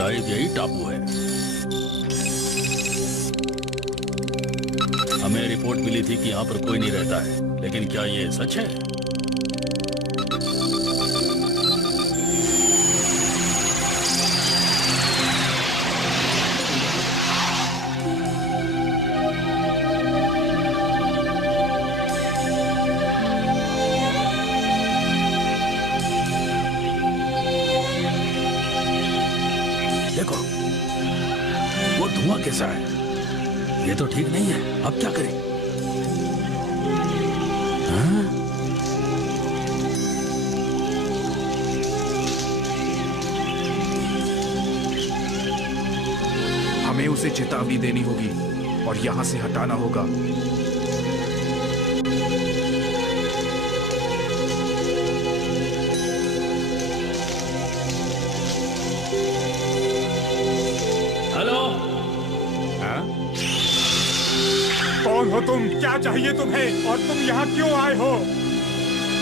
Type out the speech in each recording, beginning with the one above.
शायद यही टापू है। हमें रिपोर्ट मिली थी कि यहाँ पर कोई नहीं रहता है, लेकिन क्या ये सच है? देखो, वो धुआं कैसा है? ये तो ठीक नहीं है। अब क्या करें? हाँ? हमें उसे चेतावनी देनी होगी और यहाँ से हटाना होगा। कौन हो तुम? क्या चाहिए तुम्हें? और तुम यहाँ क्यों आए हो?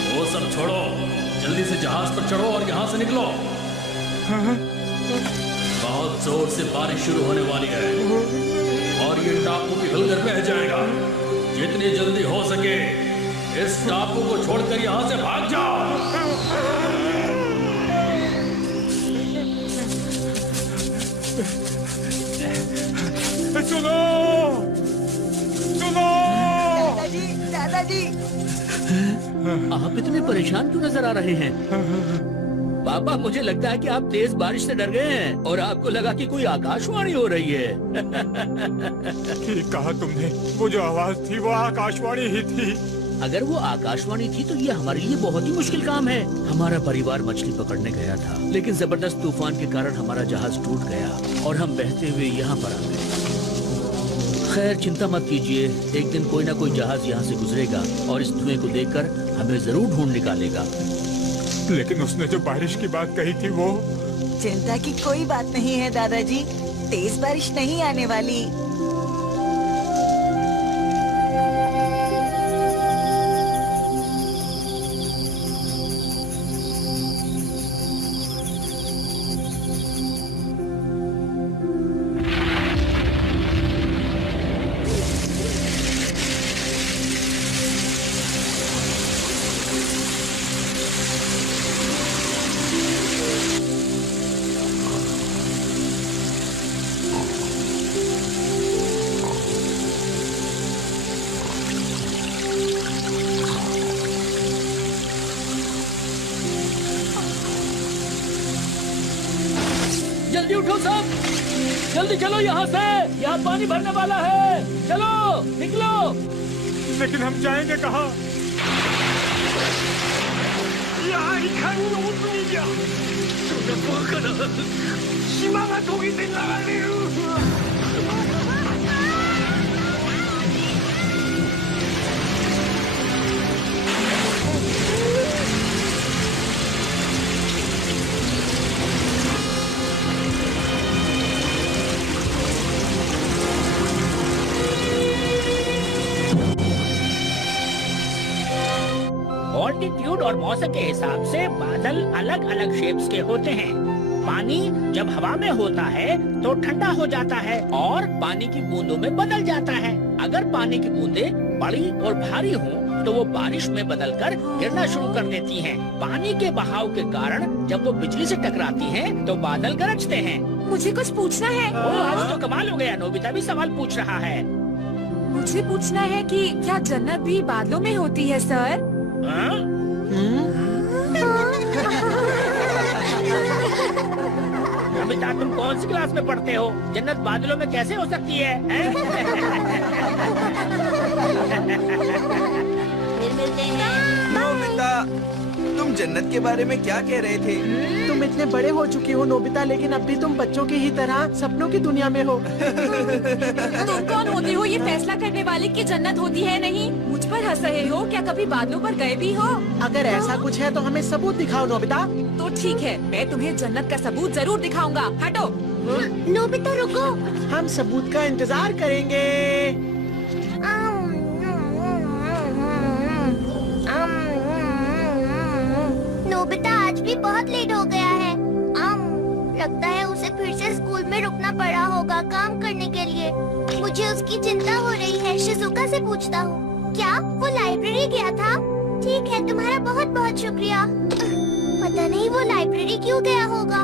वो सब छोड़ो, जल्दी से जहाज पर चढ़ो और यहाँ से निकलो। बहुत जोर से बारिश शुरू होने वाली है और ये टापू पिघलकर बह जाएगा। जितनी जल्दी हो सके इस टापू को छोड़कर यहाँ से भाग जाओ। सुनो, सुनो! दादाजी, दादाजी! आप इतने परेशान क्यों नजर आ रहे हैं? पापा, मुझे लगता है कि आप तेज बारिश से डर गए हैं और आपको लगा कि कोई आकाशवाणी हो रही है। ठीक कहा तुमने, वो जो आवाज थी वो आकाशवाणी ही थी। अगर वो आकाशवाणी थी तो ये हमारे लिए बहुत ही मुश्किल काम है। हमारा परिवार मछली पकड़ने गया था, लेकिन जबरदस्त तूफान के कारण हमारा जहाज टूट गया और हम बहते हुए यहाँ पर आ गए। खैर, चिंता मत कीजिए, एक दिन कोई ना कोई जहाज यहाँ से गुजरेगा और इस धुएं को देखकर हमें जरूर ढूंढ निकालेगा। लेकिन उसने जो बारिश की बात कही थी वो... चिंता की कोई बात नहीं है दादाजी, तेज बारिश नहीं आने वाली। जल्दी उठो सब, जल्दी चलो यहाँ से, यहाँ पानी भरने वाला है। चलो निकलो। लेकिन हम जाएंगे कहाँ? ऑल्टीट्यूड और मौसम के हिसाब से बादल अलग अलग शेप्स के होते हैं। पानी जब हवा में होता है तो ठंडा हो जाता है और पानी की बूंदों में बदल जाता है। अगर पानी की बूंदें बड़ी और भारी हों तो वो बारिश में बदलकर गिरना शुरू कर देती हैं। पानी के बहाव के कारण जब वो बिजली से टकराती हैं तो बादल गरजते हैं। मुझे कुछ पूछना है। ओ, आज तो कमाल हो गया, नोबिता भी सवाल पूछ रहा है। मुझे पूछना है कि क्या जन्नत भी बादलों में होती है सर? नोबिता, तुम कौन सी क्लास में पढ़ते हो? जन्नत बादलों में कैसे हो सकती है? नोबिता, तुम जन्नत के बारे में क्या कह रहे थे? तुम इतने बड़े हो चुके हो नोबिता, लेकिन अब भी तुम बच्चों की ही तरह सपनों की दुनिया में हो। तुम कौन होते हो ये फैसला करने वाले कि जन्नत होती है नहीं? मुझ पर हंस रहे हो? क्या कभी बादलों पर गए भी हो? अगर ऐसा कुछ है तो हमें सबूत दिखाओ नोबिता। तो ठीक है, मैं तुम्हें जन्नत का सबूत जरूर दिखाऊंगा। हटो। नोबिता रुको, हम सबूत का इंतजार करेंगे। नोबिता आज भी बहुत लेट हो गया है। लगता है उसे फिर से होगा काम करने के लिए। मुझे उसकी चिंता हो रही है। शिजुका से पूछता हूँ। क्या वो लाइब्रेरी गया था? ठीक है, तुम्हारा बहुत बहुत शुक्रिया। पता नहीं वो लाइब्रेरी क्यों गया होगा।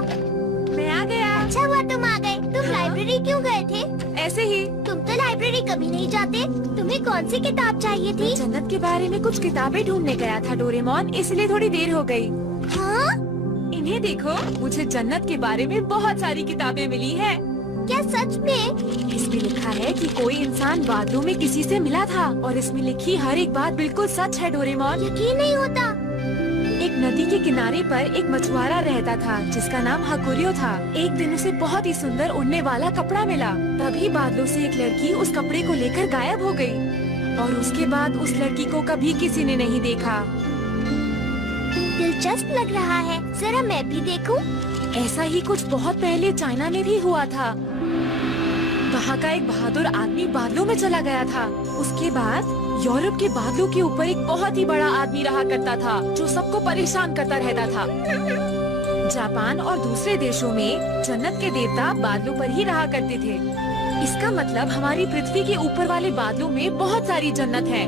मैं आ गया। अच्छा हुआ तुम आ गए। तुम लाइब्रेरी क्यों गए थे? ऐसे ही। तुम तो लाइब्रेरी कभी नहीं जाते। तुम्हें कौन सी किताब चाहिए थी? जन्नत के बारे में कुछ किताबें ढूंढने गया था डोरेमोन, इसलिए थोड़ी देर हो गई। हाँ? इन्हें देखो, मुझे जन्नत के बारे में बहुत सारी किताबें मिली हैं। क्या सच में? इसमें लिखा है कि कोई इंसान बादलों में किसी से मिला था और इसमें लिखी हर एक बात बिल्कुल सच है डोरेमोन। यकीन नहीं होता। एक नदी के किनारे पर एक मछुआरा रहता था जिसका नाम हकुरियो था। एक दिन उसे बहुत ही सुंदर उड़ने वाला कपड़ा मिला। तभी बादलों से एक लड़की उस कपड़े को लेकर गायब हो गई और उसके बाद उस लड़की को कभी किसी ने नहीं देखा। दिलचस्प लग रहा है, जरा मैं भी देखूं। ऐसा ही कुछ बहुत पहले चाइना में भी हुआ था। वहाँ का एक बहादुर आदमी बादलों में चला गया था। उसके बाद यूरोप के बादलों के ऊपर एक बहुत ही बड़ा आदमी रहा करता था जो सबको परेशान करता रहता था। जापान और दूसरे देशों में जन्नत के देवता बादलों पर ही रहा करते थे। इसका मतलब हमारी पृथ्वी के ऊपर वाले बादलों में बहुत सारी जन्नत है।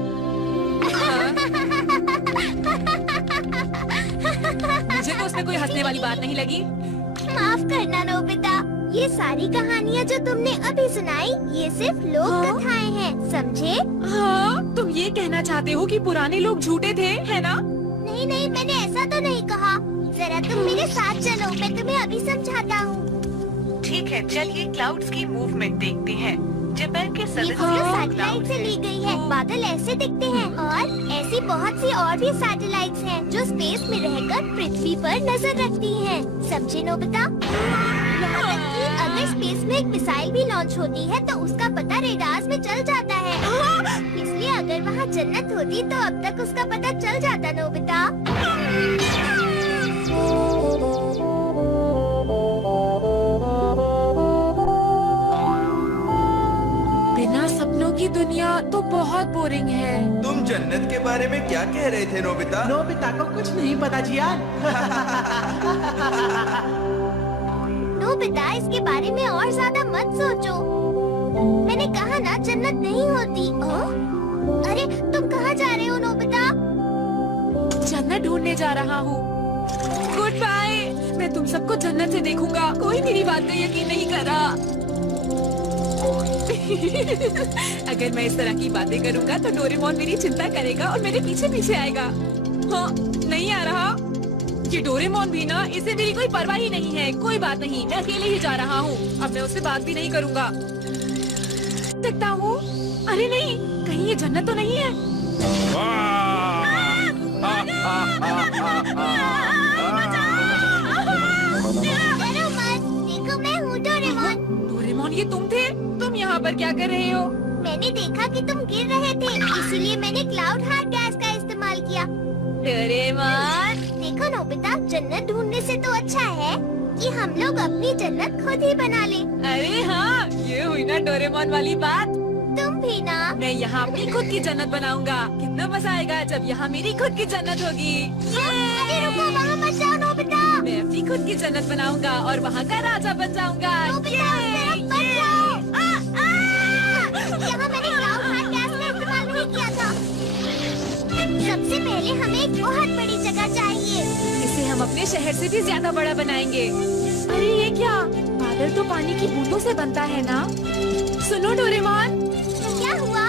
मुझे तो उसमें कोई हंसने वाली बात नहीं लगी। माफ करना नोबिता, ये सारी कहानियाँ जो तुमने अभी सुनाई ये सिर्फ लोक कथाएं हैं, समझे? हाँ, तुम ये कहना चाहते हो कि पुराने लोग झूठे थे, है ना? नहीं नहीं, मैंने ऐसा तो नहीं कहा। जरा तुम मेरे साथ चलो, मैं तुम्हें अभी समझाता हूँ। ठीक है, चलिए क्लाउड्स की मूवमेंट देखते हैं। जापान के सैटेलाइट से ली गई है। बादल ऐसे दिखते हैं और ऐसी बहुत सी और भी सैटेलाइट्स हैं जो स्पेस में रहकर पृथ्वी पर नजर रखती हैं। समझे नोबिता? यहाँ तक कि अगर स्पेस में एक मिसाइल भी लॉन्च होती है तो उसका पता रेडार्स में चल जाता है। इसलिए अगर वहाँ जन्नत होती तो अब तक उसका पता चल जाता नोबिता। बिना सपनों की दुनिया तो बहुत बोरिंग है। तुम जन्नत के बारे में क्या कह रहे थे नोबिता? नोबिता को कुछ नहीं पता जियान। नोबिता, इसके बारे में और ज्यादा मत सोचो। मैंने कहा ना जन्नत नहीं होती। अरे तुम कहाँ जा रहे हो नोबिता? जन्नत ढूंढने जा रहा हूँ। Good bye. मैं तुम सबको जन्नत से देखूंगा। कोई मेरी बात पे यकीन नहीं कर रहा। अगर मैं इस तरह की बातें करूंगा तो डोरेमोन मेरी चिंता करेगा और मेरे पीछे पीछे आएगा। हाँ, नहीं आ रहा। ये डोरेमोन भी ना, इसे मेरी कोई परवाह ही नहीं है। कोई बात नहीं, मैं अकेले ही जा रहा हूँ। अब मैं उससे बात भी नहीं करूँगा। देखता हूँ। अरे नहीं, कहीं ये जन्नत तो नहीं है। डरो मत, देखो मैं हूँ डोरेमोन। डोरेमोन, ये तुम थे? तुम यहाँ पर क्या कर रहे हो? मैंने देखा कि तुम गिर रहे थे, इसीलिए मैंने क्लाउड हार्ट गैस का इस्तेमाल किया। डोरेमोन, देखो नोबिता, जन्नत ढूंढने से तो अच्छा है कि हम लोग अपनी जन्नत खुद ही बना ले। अरे हाँ, ये हुई ना डोरेमोन वाली बात। तुम भी ना। मैं यहाँ अपनी खुद की जन्नत बनाऊंगा। कितना मजा आएगा जब यहाँ मेरी खुद की जन्नत होगी। अरे रुको, वहाँ मत जाओ नोबिता। मैं अपनी खुद की जन्नत बनाऊंगा और वहाँ का राजा बन जाऊंगा। नोबिता, मत जाओ। यहाँ मैंने क्लाउड हार्ट गैस का इस्तेमाल नहीं किया था। सबसे पहले हमें एक बहुत बड़ी जगह चाहिए। इसे हम अपने शहर से भी ज्यादा बड़ा बनाएंगे। अरे ये क्या? बादल तो पानी की बूंदों से बनता है ना? सुनो डोरेमोन, क्या हुआ?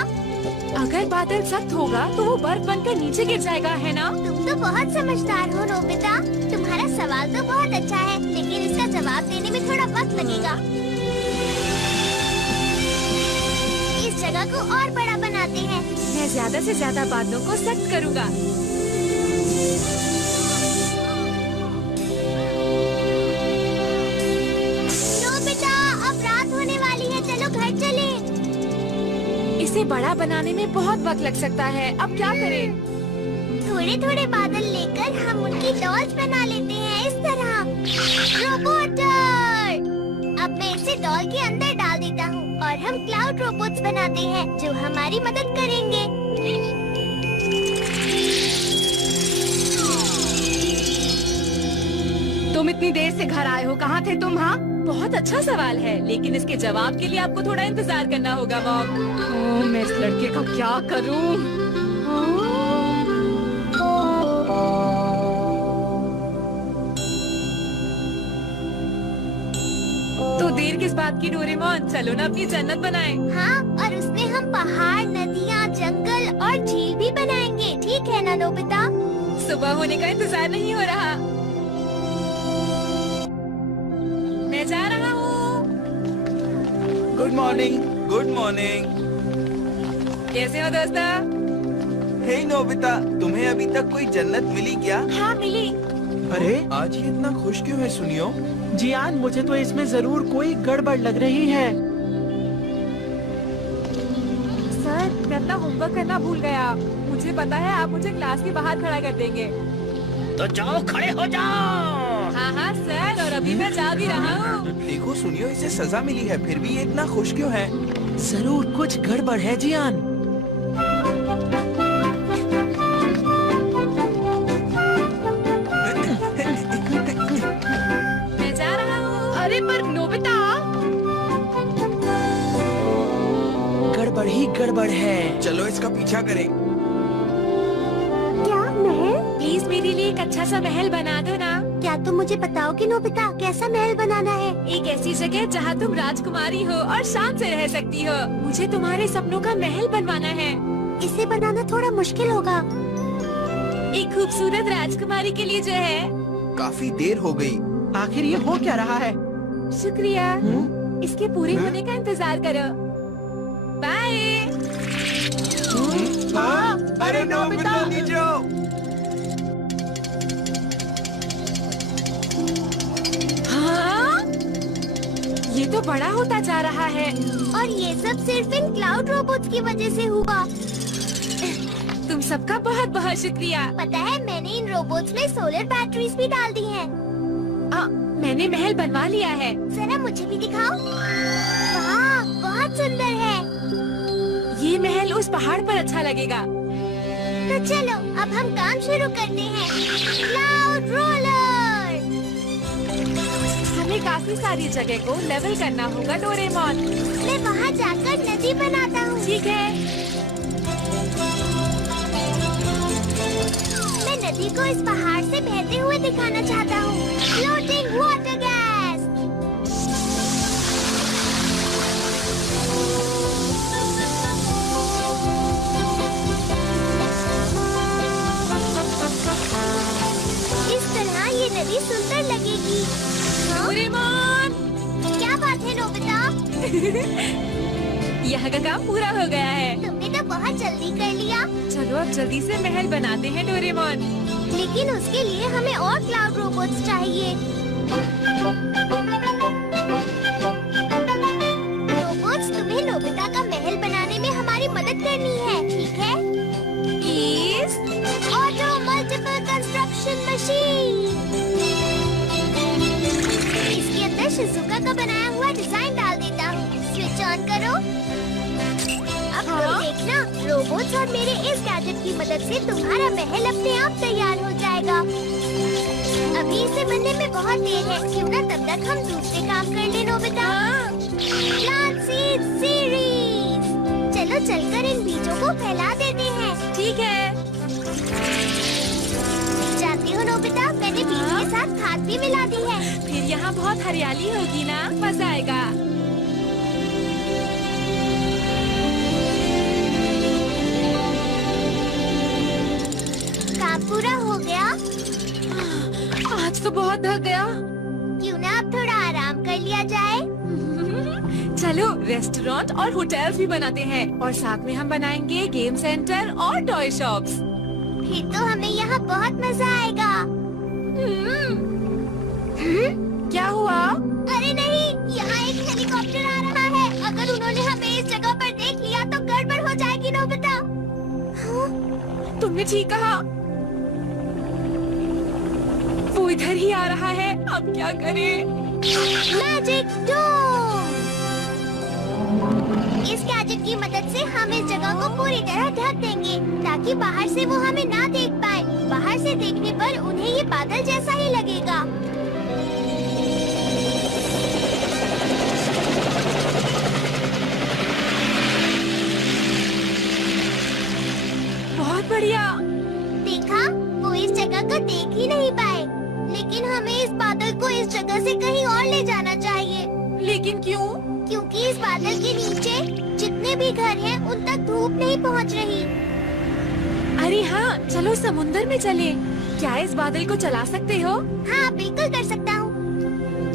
अगर बादल सख्त होगा तो वो बर्फ बनकर नीचे गिर जाएगा, है ना? तुम तो बहुत समझदार हो नोबिता। तुम्हारा सवाल तो बहुत अच्छा है, लेकिन इसका जवाब देने में थोड़ा वक्त लगेगा। इस जगह को और बड़ा बनाते हैं। मैं ज्यादा से ज्यादा बादलों को सख्त करूँगा। नोबिता, अब रात होने वाली है, चलो घर चलें। इसे बड़ा बनाने में बहुत वक्त लग सकता है। अब क्या करें? थोड़े थोड़े बादल लेकर हम उनकी डॉल्स बना लेते हैं, इस तरह। रोबोटर! अब मैं इसे डॉल के अंदर डाल देता हूँ और हम क्लाउड रोबोट्स बनाते हैं जो हमारी मदद करेंगे। तुम इतनी देर से घर आए हो, कहाँ थे तुम? हाँ, बहुत अच्छा सवाल है, लेकिन इसके जवाब के लिए आपको थोड़ा इंतजार करना होगा मॉम। ओह, मैं इस लड़के का क्या करूं? तो देर किस बात की डोरेमोन, चलो ना अपनी जन्नत बनाएं। हाँ, और उसमें हम पहाड़, नदियाँ, जंगल और झील भी बनाएंगे, ठीक है ना नोबिता? सुबह होने का इंतजार नहीं हो रहा। मैं जा रहा हूँ। Good morning. Good morning. कैसे हो दोस्तों? हे नोबिता, तुम्हें अभी तक कोई जन्नत मिली क्या? हाँ मिली। अरे आज ये इतना खुश क्यों है सुनियो? जियान, मुझे तो इसमें जरूर कोई गड़बड़ लग रही है। सर, मैं अपना होमवर्क करना भूल गया। मुझे पता है आप मुझे क्लास के बाहर खड़ा कर देंगे। तो जाओ, खड़े हो जाओ। हाँ हाँ सर, और अभी मैं जा भी रहा हूँ। देखो सुनियो, इसे सजा मिली है, फिर भी ये इतना खुश क्यों है? जरूर कुछ गड़बड़ है जियान। मैं जा रहा हूँ। अरे पर नोबिता, गड़बड़ ही गड़बड़ है। चलो इसका पीछा करें। क्या महल? प्लीज मेरे लिए एक अच्छा सा महल बना दो ना। क्या तुम मुझे बताओगे नोबिता, कैसा महल बनाना है? एक ऐसी जगह जहाँ तुम राजकुमारी हो और शान से रह सकती हो। मुझे तुम्हारे सपनों का महल बनवाना है। इसे बनाना थोड़ा मुश्किल होगा। एक खूबसूरत राजकुमारी के लिए जो है। काफी देर हो गई। आखिर ये हो क्या रहा है? शुक्रिया। इसके पूरे होने का इंतजार करो। बाय। अरे नोबिता नीचे आओ। हाँ? ये तो बड़ा होता जा रहा है। और ये सब सिर्फ इन क्लाउड रोबोट्स की वजह से हुआ। तुम सबका बहुत बहुत शुक्रिया। पता है, मैंने इन रोबोट्स में सोलर बैटरीज भी डाल दी हैं। मैंने महल बनवा लिया है। जरा मुझे भी दिखाओ। वाह, बहुत सुंदर है। ये महल उस पहाड़ पर अच्छा लगेगा। तो चलो अब हम काम शुरू करते हैं। Cloud roller. हमें काफी सारी जगह को लेवल करना होगा डोरेमोन। मैं वहाँ जाकर नदी बनाता हूँ। ठीक है। मैं नदी को इस पहाड़ से बहते हुए दिखाना चाहता हूँ। Floating water gas. इस तरह ये नदी सुंदर लगेगी। डोरेमोन! क्या बात है नोबिता? यहाँ का काम पूरा हो गया है। तुमने तो बहुत जल्दी कर लिया। चलो अब जल्दी से महल बनाते हैं डोरेमोन। लेकिन उसके लिए हमें और क्लाउड रोबोट्स चाहिए। रोबोट्स, तुम्हें नोबिता का महल बनाने में हमारी मदद करनी है, ठीक है? Auto multiple construction machine. इसके अंदर शिजुका का बनाया हुआ डिजाइन डाल देता हूँ। स्विच ऑन करो। अब तुम देखना, रोबोट्स और मेरे इस गैजेट की मदद से तुम्हारा महल अपने आप तैयार हो जाएगा। अभी इसे बनने में बहुत देर है, क्यों ना तब तक हम दूसरे काम कर ले नोबिता। Plant seed series. चलो चलकर इन बीजों को फैला देते हैं। ठीक है। जानती हो नोबिता, मैंने बीज के साथ खाद भी मिला दी है। फिर यहाँ बहुत हरियाली होगी ना, मजा आएगा। काम पूरा हो गया। आज तो बहुत थक गया। क्यों ना अब थोड़ा आराम कर लिया जाए। चलो रेस्टोरेंट और होटल्स भी बनाते हैं, और साथ में हम बनाएंगे गेम सेंटर और टॉय शॉप्स। फिर तो हमें यहाँ बहुत मजा आएगा। क्या हुआ? अरे नहीं, यहाँ एक हेलीकॉप्टर आ रहा है। अगर उन्होंने हमें इस जगह पर देख लिया तो गड़बड़ हो जाएगी नोबिता। तुमने ठीक कहा। वो इधर ही आ रहा है, अब क्या करें? मैजिक डोम। इस गैजेट की मदद से हम इस जगह को पूरी तरह ढक देंगे, ताकि बाहर से वो हमें ना देख पाए। बाहर से देखने पर उन्हें ये बादल जैसा ही लगेगा। लेकिन क्यों? क्योंकि इस बादल के नीचे जितने भी घर हैं उन तक धूप नहीं पहुंच रही। अरे हाँ, चलो समुंदर में चले। क्या इस बादल को चला सकते हो? हाँ, बिल्कुल कर सकता हूँ।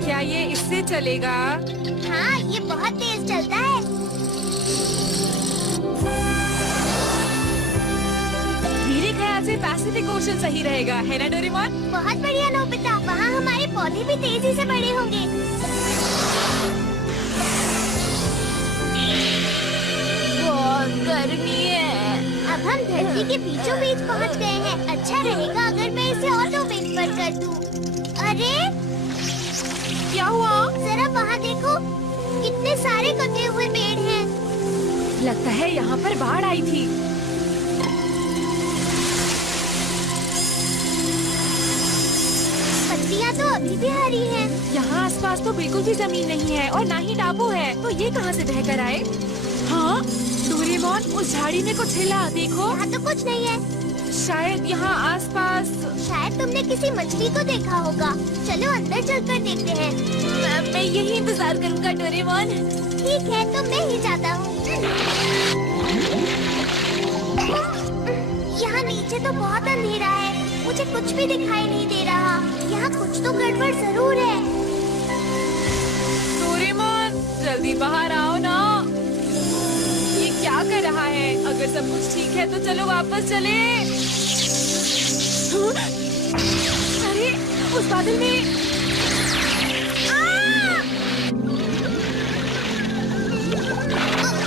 क्या ये इससे चलेगा? हाँ, ये बहुत तेज चलता है। मेरे ख्याल से पैसिफिक ओशन सही रहेगा, है ना डोरेमोन? बहुत बढ़िया नोबिता, वहाँ हमारे पौधे भी तेजी से बड़े होंगे। बहुत गर्मी है। अब हम धरती के बीचों बीच पहुँच गए हैं। अच्छा रहेगा अगर मैं इसे ऑटो वेट पर कर दूं। अरे क्या हुआ? जरा वहाँ देखो, कितने सारे कटे हुए पेड़ हैं। लगता है यहाँ पर बाढ़ आई थी। पत्तियाँ तो अभी भी हरी हैं। यहाँ आसपास तो बिल्कुल भी जमीन नहीं है और ना ही टापू है, तो ये कहाँ से बहकर आए? हाँ, डोरेमोन, उस झाड़ी में कुछ हिला, देखो। यहाँ तो कुछ नहीं है। शायद यहाँ आसपास। शायद तुमने किसी मछली को देखा होगा। चलो अंदर चलकर देखते हैं। मैं यही इंतजार करूँगा डोरेमोन। ठीक है, तो मैं ही जाता हूँ। यहाँ नीचे तो बहुत अंधेरा है, मुझे कुछ भी दिखाई नहीं दे रहा। यहाँ कुछ तो गड़बड़ जरूर है। डोरेमोन, जल्दी बाहर आओ ना। ये क्या कर रहा है? अगर सब कुछ ठीक है तो चलो वापस चले। अरे, उस बादल में।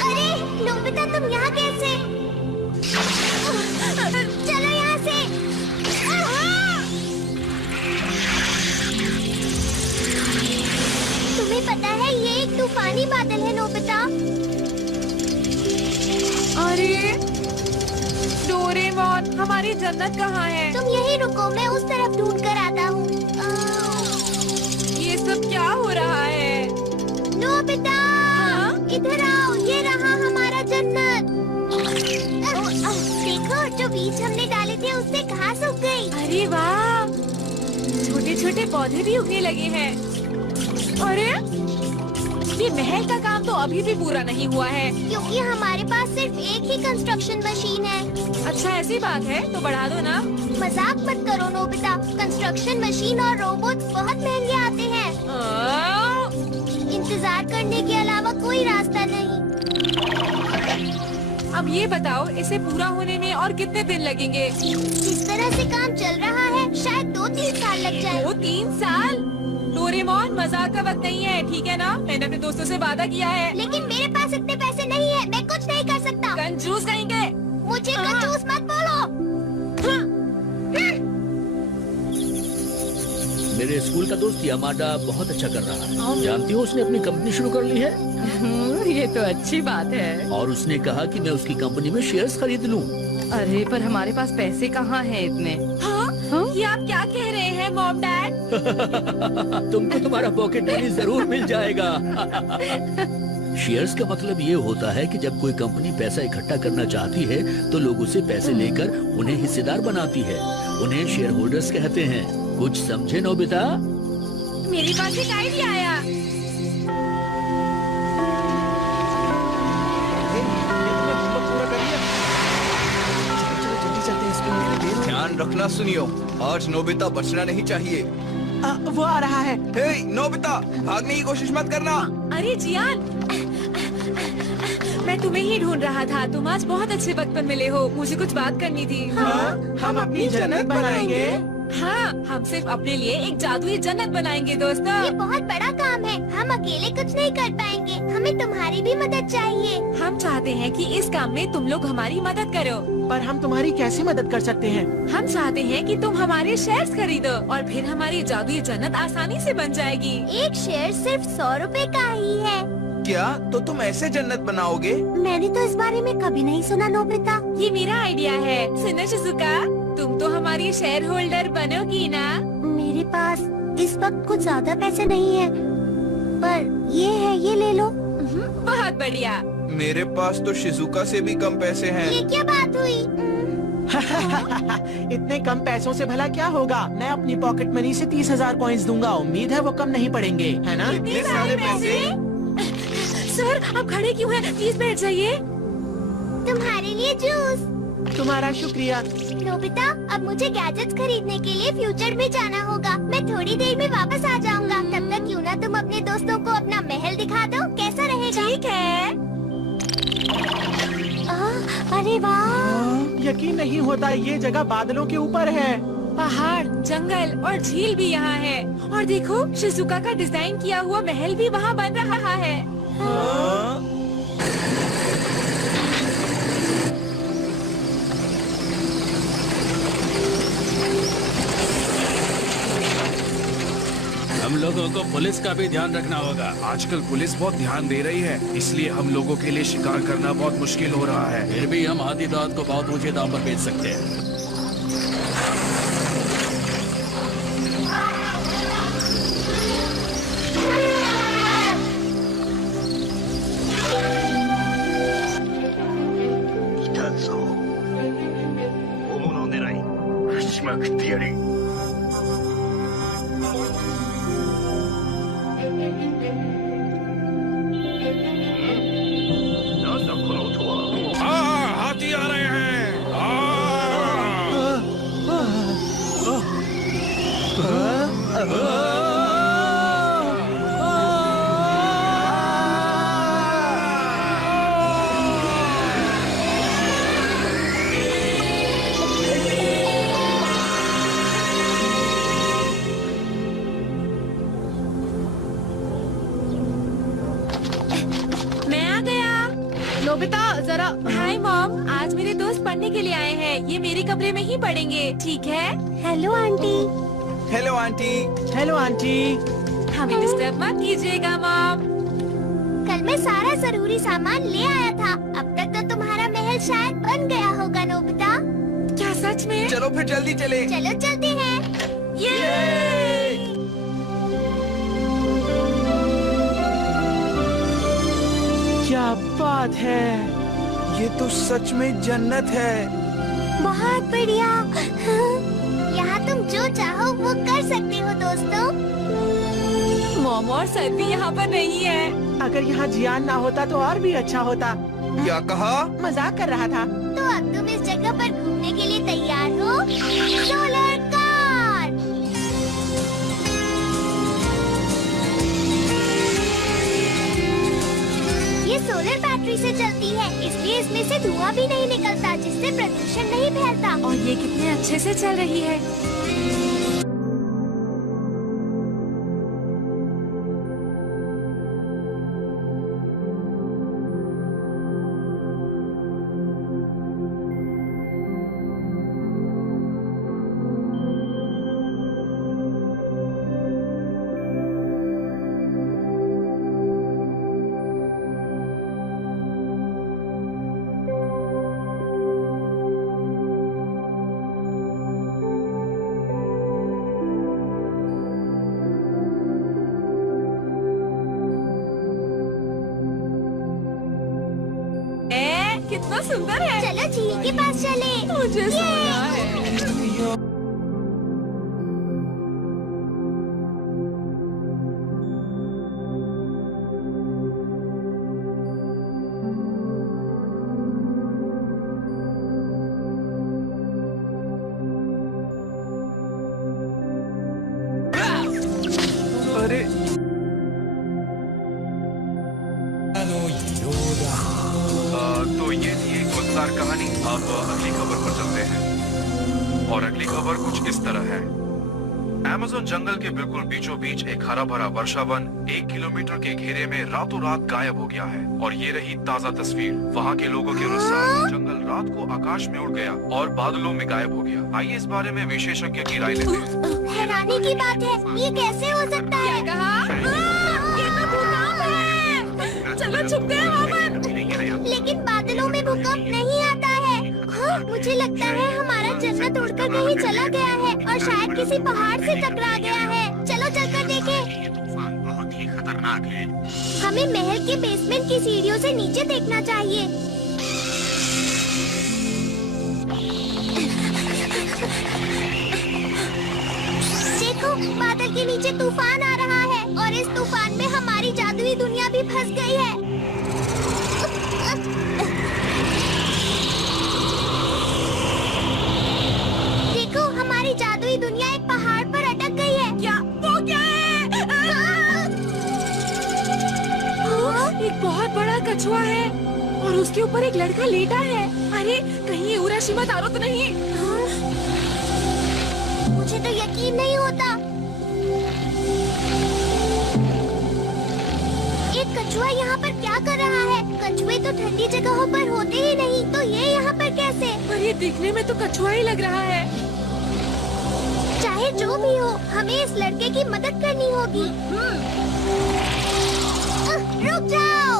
अरे नोबिता, तुम यहाँ कैसे? चलो यहाँ से। तुम्हें पता है ये एक तूफानी बादल है नोबिता। अरे डोरेमोन, हमारी जन्नत कहाँ है? तुम यहीं रुको, मैं उस तरफ ढूंढ कर आता हूँ। ये सब क्या हो रहा है? नोबिता, हाँ? इधर आओ, ये रहा हमारा जन्नत। देखो, जो बीज हमने डाले थे उससे घास उग गई। अरे वाह, छोटे छोटे पौधे भी उगने लगे हैं। अरे ये महल का काम तो अभी भी पूरा नहीं हुआ है। क्योंकि हमारे पास सिर्फ एक ही कंस्ट्रक्शन मशीन है। अच्छा, ऐसी बात है तो बढ़ा दो ना। मजाक मत करो नोबिता, कंस्ट्रक्शन मशीन और रोबोट बहुत महंगे आते हैं। इंतजार करने के अलावा कोई रास्ता नहीं। अब ये बताओ, इसे पूरा होने में और कितने दिन लगेंगे? जिस तरह से काम चल रहा है शायद 2-3 साल लग जाए। 2-3 साल? डोरेमोन, मजाक का वक्त नहीं है, ठीक है ना? मैंने अपने दोस्तों से वादा किया है। लेकिन मेरे पास इतने पैसे नहीं है, मैं कुछ नहीं कर सकता। कंजूस कहेंगे। मुझे कंजूस मत बोलो। मेरे स्कूल का दोस्त यामाडा बहुत अच्छा कर रहा है। जानती हो, उसने अपनी कंपनी शुरू कर ली है। ये तो अच्छी बात है। और उसने कहा कि मैं उसकी कंपनी में शेयर्स खरीद लूं। अरे पर हमारे पास पैसे कहाँ हैं इतने? हाँ? ये आप क्या कह रहे हैं मॉम डैड? तुमको तुम्हारा पॉकेट मनी जरूर मिल जाएगा। शेयर्स का मतलब ये होता है कि जब कोई कंपनी पैसा इकट्ठा करना चाहती है तो लोगों से पैसे लेकर उन्हें हिस्सेदार बनाती है। उन्हें शेयर होल्डर्स कहते हैं। कुछ समझे नोबिता? मेरे पास एक आइडिया आया। ध्यान रखना सुनियो, आज नोबिता बचना नहीं चाहिए। वो आ रहा है। हे नोबिता, भागने की कोशिश मत करना। अरे जियान, मैं तुम्हें ही ढूंढ रहा था। तुम आज बहुत अच्छे वक्त पर मिले हो। मुझे कुछ बात करनी थी। हाँ, हम अपनी जन्नत बनाएंगे। हाँ, हम सिर्फ अपने लिए एक जादुई जन्नत बनाएंगे दोस्तों। ये बहुत बड़ा काम है, हम अकेले कुछ नहीं कर पाएंगे। हमें तुम्हारी भी मदद चाहिए। हम चाहते हैं कि इस काम में तुम लोग हमारी मदद करो। पर हम तुम्हारी कैसे मदद कर सकते हैं? हम चाहते हैं कि तुम हमारे शेयर्स खरीदो और फिर हमारी जादुई जन्नत आसानी से बन जाएगी। एक शेयर सिर्फ 100 रुपए का ही है। क्या? तो तुम ऐसे जन्नत बनाओगे? मैंने तो इस बारे में कभी नहीं सुना नोबिता। ये मेरा आइडिया है। सुनो शिजुका, तुम तो हमारी शेयर होल्डर बनोगी ना? मेरे पास इस वक्त कुछ ज्यादा पैसे नहीं है, पर ये है, ये ले लो। बहुत बढ़िया। मेरे पास तो शिजुका से भी कम पैसे हैं। ये क्या बात हुई? इतने कम पैसों से भला क्या होगा? मैं अपनी पॉकेट मनी से 30,000 कॉइन्स दूंगा। उम्मीद है वो कम नहीं पड़ेंगे, है ना? इतने सारे पैसे? सर आप खड़े क्यों हैं? प्लीज बैठ जाइए। तुम्हारे लिए जूस। तुम्हारा शुक्रिया। नोबिता, अब मुझे गैजेट्स खरीदने के लिए फ्यूचर में जाना होगा। मैं थोड़ी देर में वापस आ जाऊंगा। तब तक क्यों ना तुम अपने दोस्तों को अपना महल दिखा दो, कैसा रहेगा? ठीक है। अरे वाह, यकीन नहीं होता ये जगह बादलों के ऊपर है। पहाड़, जंगल और झील भी यहाँ है। और देखो शिजुका का डिजाइन किया हुआ महल भी वहाँ बन रहा है। हम लोगों को पुलिस का भी ध्यान रखना होगा। आजकल पुलिस बहुत ध्यान दे रही है, इसलिए हम लोगों के लिए शिकार करना बहुत मुश्किल हो रहा है। फिर भी हम आधी रात को बहुत ऊंचे दाम पर बेच सकते हैं। हाथी आ रहे हैं। मैं आ गया। नोबिता जरा। हाय मॉम, आज मेरे दोस्त पढ़ने के लिए आए हैं। ये मेरे कमरे में ही पढ़ेंगे, ठीक है? Hello aunty. Hello aunty. Hello aunty. हमें डिस्टर्ब मत कीजिएगा मॉम। कल मैं सारा जरूरी सामान ले आया था। अब तक तो तुम्हारा महल शायद बन गया होगा नोबिता। क्या सच में? चलो फिर जल्दी चले। चलो चलते हैं। क्या बात है। ये तो सच में जन्नत है। बहुत बढ़िया। यहाँ तुम जो चाहो वो कर सकते हो दोस्तों। मॉम और सर भी यहाँ पर नहीं है। अगर यहाँ जियान ना होता तो और भी अच्छा होता। क्या कहा? मजाक कर रहा था। तो अब तुम इस जगह पर घूमने के लिए तैयार हो? Solar car. ये सोलर बैटरी से चलती है, इसलिए इसमें से धुआं भी नहीं निकलता, जिससे प्रदूषण नहीं फैलता। और ये कितने अच्छे से चल रही है। कितना सुंदर है। चलो झील के पास चले। मुझे सोना है। अरे तो ये थी एक मजेदार कहानी। अब अगली खबर पर चलते हैं और अगली खबर कुछ इस तरह है। अमेज़न जंगल के बिल्कुल बीचों बीच एक हरा भरा वर्षावन 1 किलोमीटर के घेरे में रातों रात गायब हो गया है। और ये रही ताजा तस्वीर। वहाँ के लोगों के अनुसार जंगल रात को आकाश में उड़ गया और बादलों में गायब हो गया। आइए इस बारे में विशेषज्ञ की राय लेते हैं। हैरानी की बात है, ये कैसे हो सकता है? क्या कहा? ये तो भूकंप है। चलो छुपते हैं वहाँ पर। लेकिन बादलों में भूकंप नहीं आता है। हाँ, मुझे लगता है हमारा जन्नत उड़कर कहीं चला गया है और शायद किसी पहाड़ से टकरा गया है। चलो चलकर देखें। बहुत ही खतरनाक है। हमें महल के बेसमेंट की सीढ़ियों से नीचे देखना चाहिए। देखो, बादल के नीचे तूफान आ रहा है और इस तूफान में हमारी जादुई दुनिया भी फंस गई है। देखो, हमारी जादुई दुनिया एक पहाड़ पर अटक गई है। क्या? वो क्या है? एक बहुत बड़ा कछुआ है और उसके ऊपर एक लड़का लेटा है। अरे कहीं ये उराशिमा तारो तो नहीं? मुझे तो यकीन नहीं होता। एक कछुआ यहाँ पर क्या कर रहा है? कछुए तो ठंडी जगहों पर होते ही नहीं, तो ये यहाँ पर कैसे? पर ये दिखने में तो कछुआ ही लग रहा है। चाहे जो भी हो, हमें इस लड़के की मदद करनी होगी। रुक जाओ,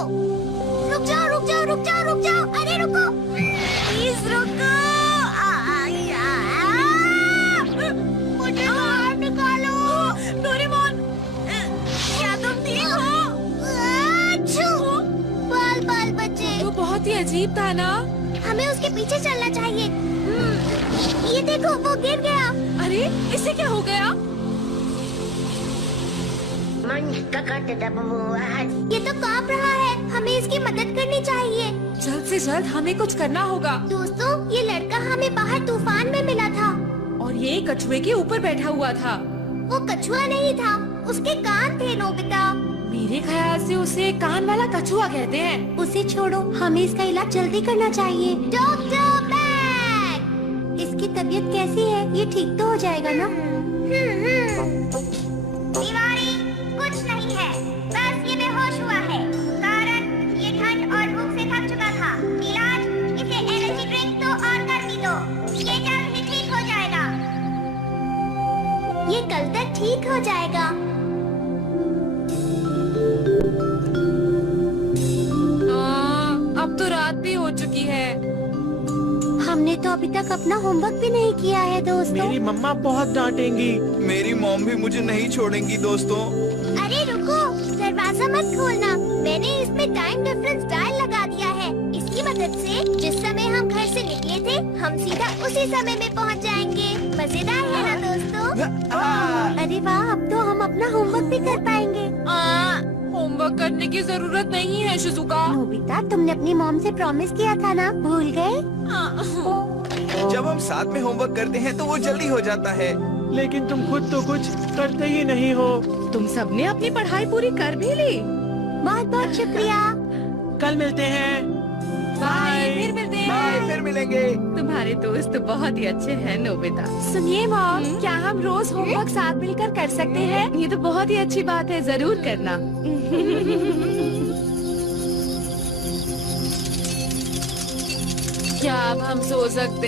रुक जाओ, रुक जाओ, रुक जाओ, रुक जाओ। अरे रुको, प्लीज रुको। मुझे बाहर निकालो। डोरेमोन, क्या तुम ठीक हो? बाल बाल बच्चे। तो बहुत ही अजीब था ना? हमें उसके पीछे चलना चाहिए। ये देखो, वो गिर गया। अरे इसे क्या हो गया? ये तो कांप रहा है। हमें इसकी मदद करनी चाहिए। जल्द से जल्द हमें कुछ करना होगा। दोस्तों, ये लड़का हमें बाहर तूफान में मिला था और ये कछुए के ऊपर बैठा हुआ था। वो कछुआ नहीं था, उसके कान थे नोबिता। मेरे ख्याल से उसे कान वाला कछुआ कहते हैं। उसे छोड़ो, हमें इसका इलाज जल्दी करना चाहिए। डॉक्टर बैग, इसकी तबीयत कैसी है? ये ठीक तो हो जाएगा ना? दीवारी, कुछ नहीं है, बस ये बेहोश हुआ है। कारण ये ठंड और भूख से थक चुका था। इलाज, इसे एनर्जी ड्रिंक दो और गर्मी दो। ये जल्द ही ठीक हो जाएगा। ये कल तक ठीक हो जाएगा। अब तो रात भी हो चुकी है। हमने तो अभी तक अपना होमवर्क भी नहीं किया है दोस्तों। मेरी मम्मा बहुत डांटेंगी। मेरी मॉम भी मुझे नहीं छोड़ेंगी दोस्तों। अरे रुको, दरवाजा मत खोलना। मैंने इसमें टाइम डिफरेंस डायल लगा दिया है। इसकी मदद से जिस समय हम घर से निकले थे, हम सीधा उसी समय में पहुंच जाएंगे। मजेदार है ना दोस्तों? अरे वाह, अब तो हम अपना होमवर्क भी कर पाएंगे। होमवर्क करने की जरूरत नहीं है शिजुका। नोबिता, तुमने अपनी मॉम से प्रॉमिस किया था ना, भूल गए? जब हम साथ में होमवर्क करते हैं तो वो जल्दी हो जाता है। लेकिन तुम खुद तो कुछ करते ही नहीं हो। तुम सबने अपनी पढ़ाई पूरी कर भी ली। बहुत बहुत शुक्रिया। कल मिलते हैं। बाय, फिर मिलते हैं। फिर मिलेंगे। तुम्हारे दोस्त बहुत ही अच्छे हैं नोबिता। सुनिए मॉम, क्या हम रोज होमवर्क साथ मिलकर कर सकते हैं? ये तो बहुत ही अच्छी बात है, जरूर करना। क्या अब हम सो सकते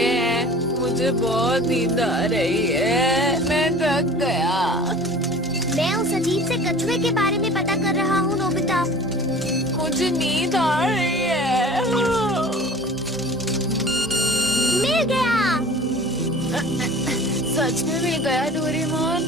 हैं? मुझे बहुत नींद आ रही है, मैं थक गया। मैं उस अजीब से कछुए के बारे में पता कर रहा हूँ नोबिता। मुझे नींद आ रही है। मिल गया। सच में मिल गया डोरेमोन।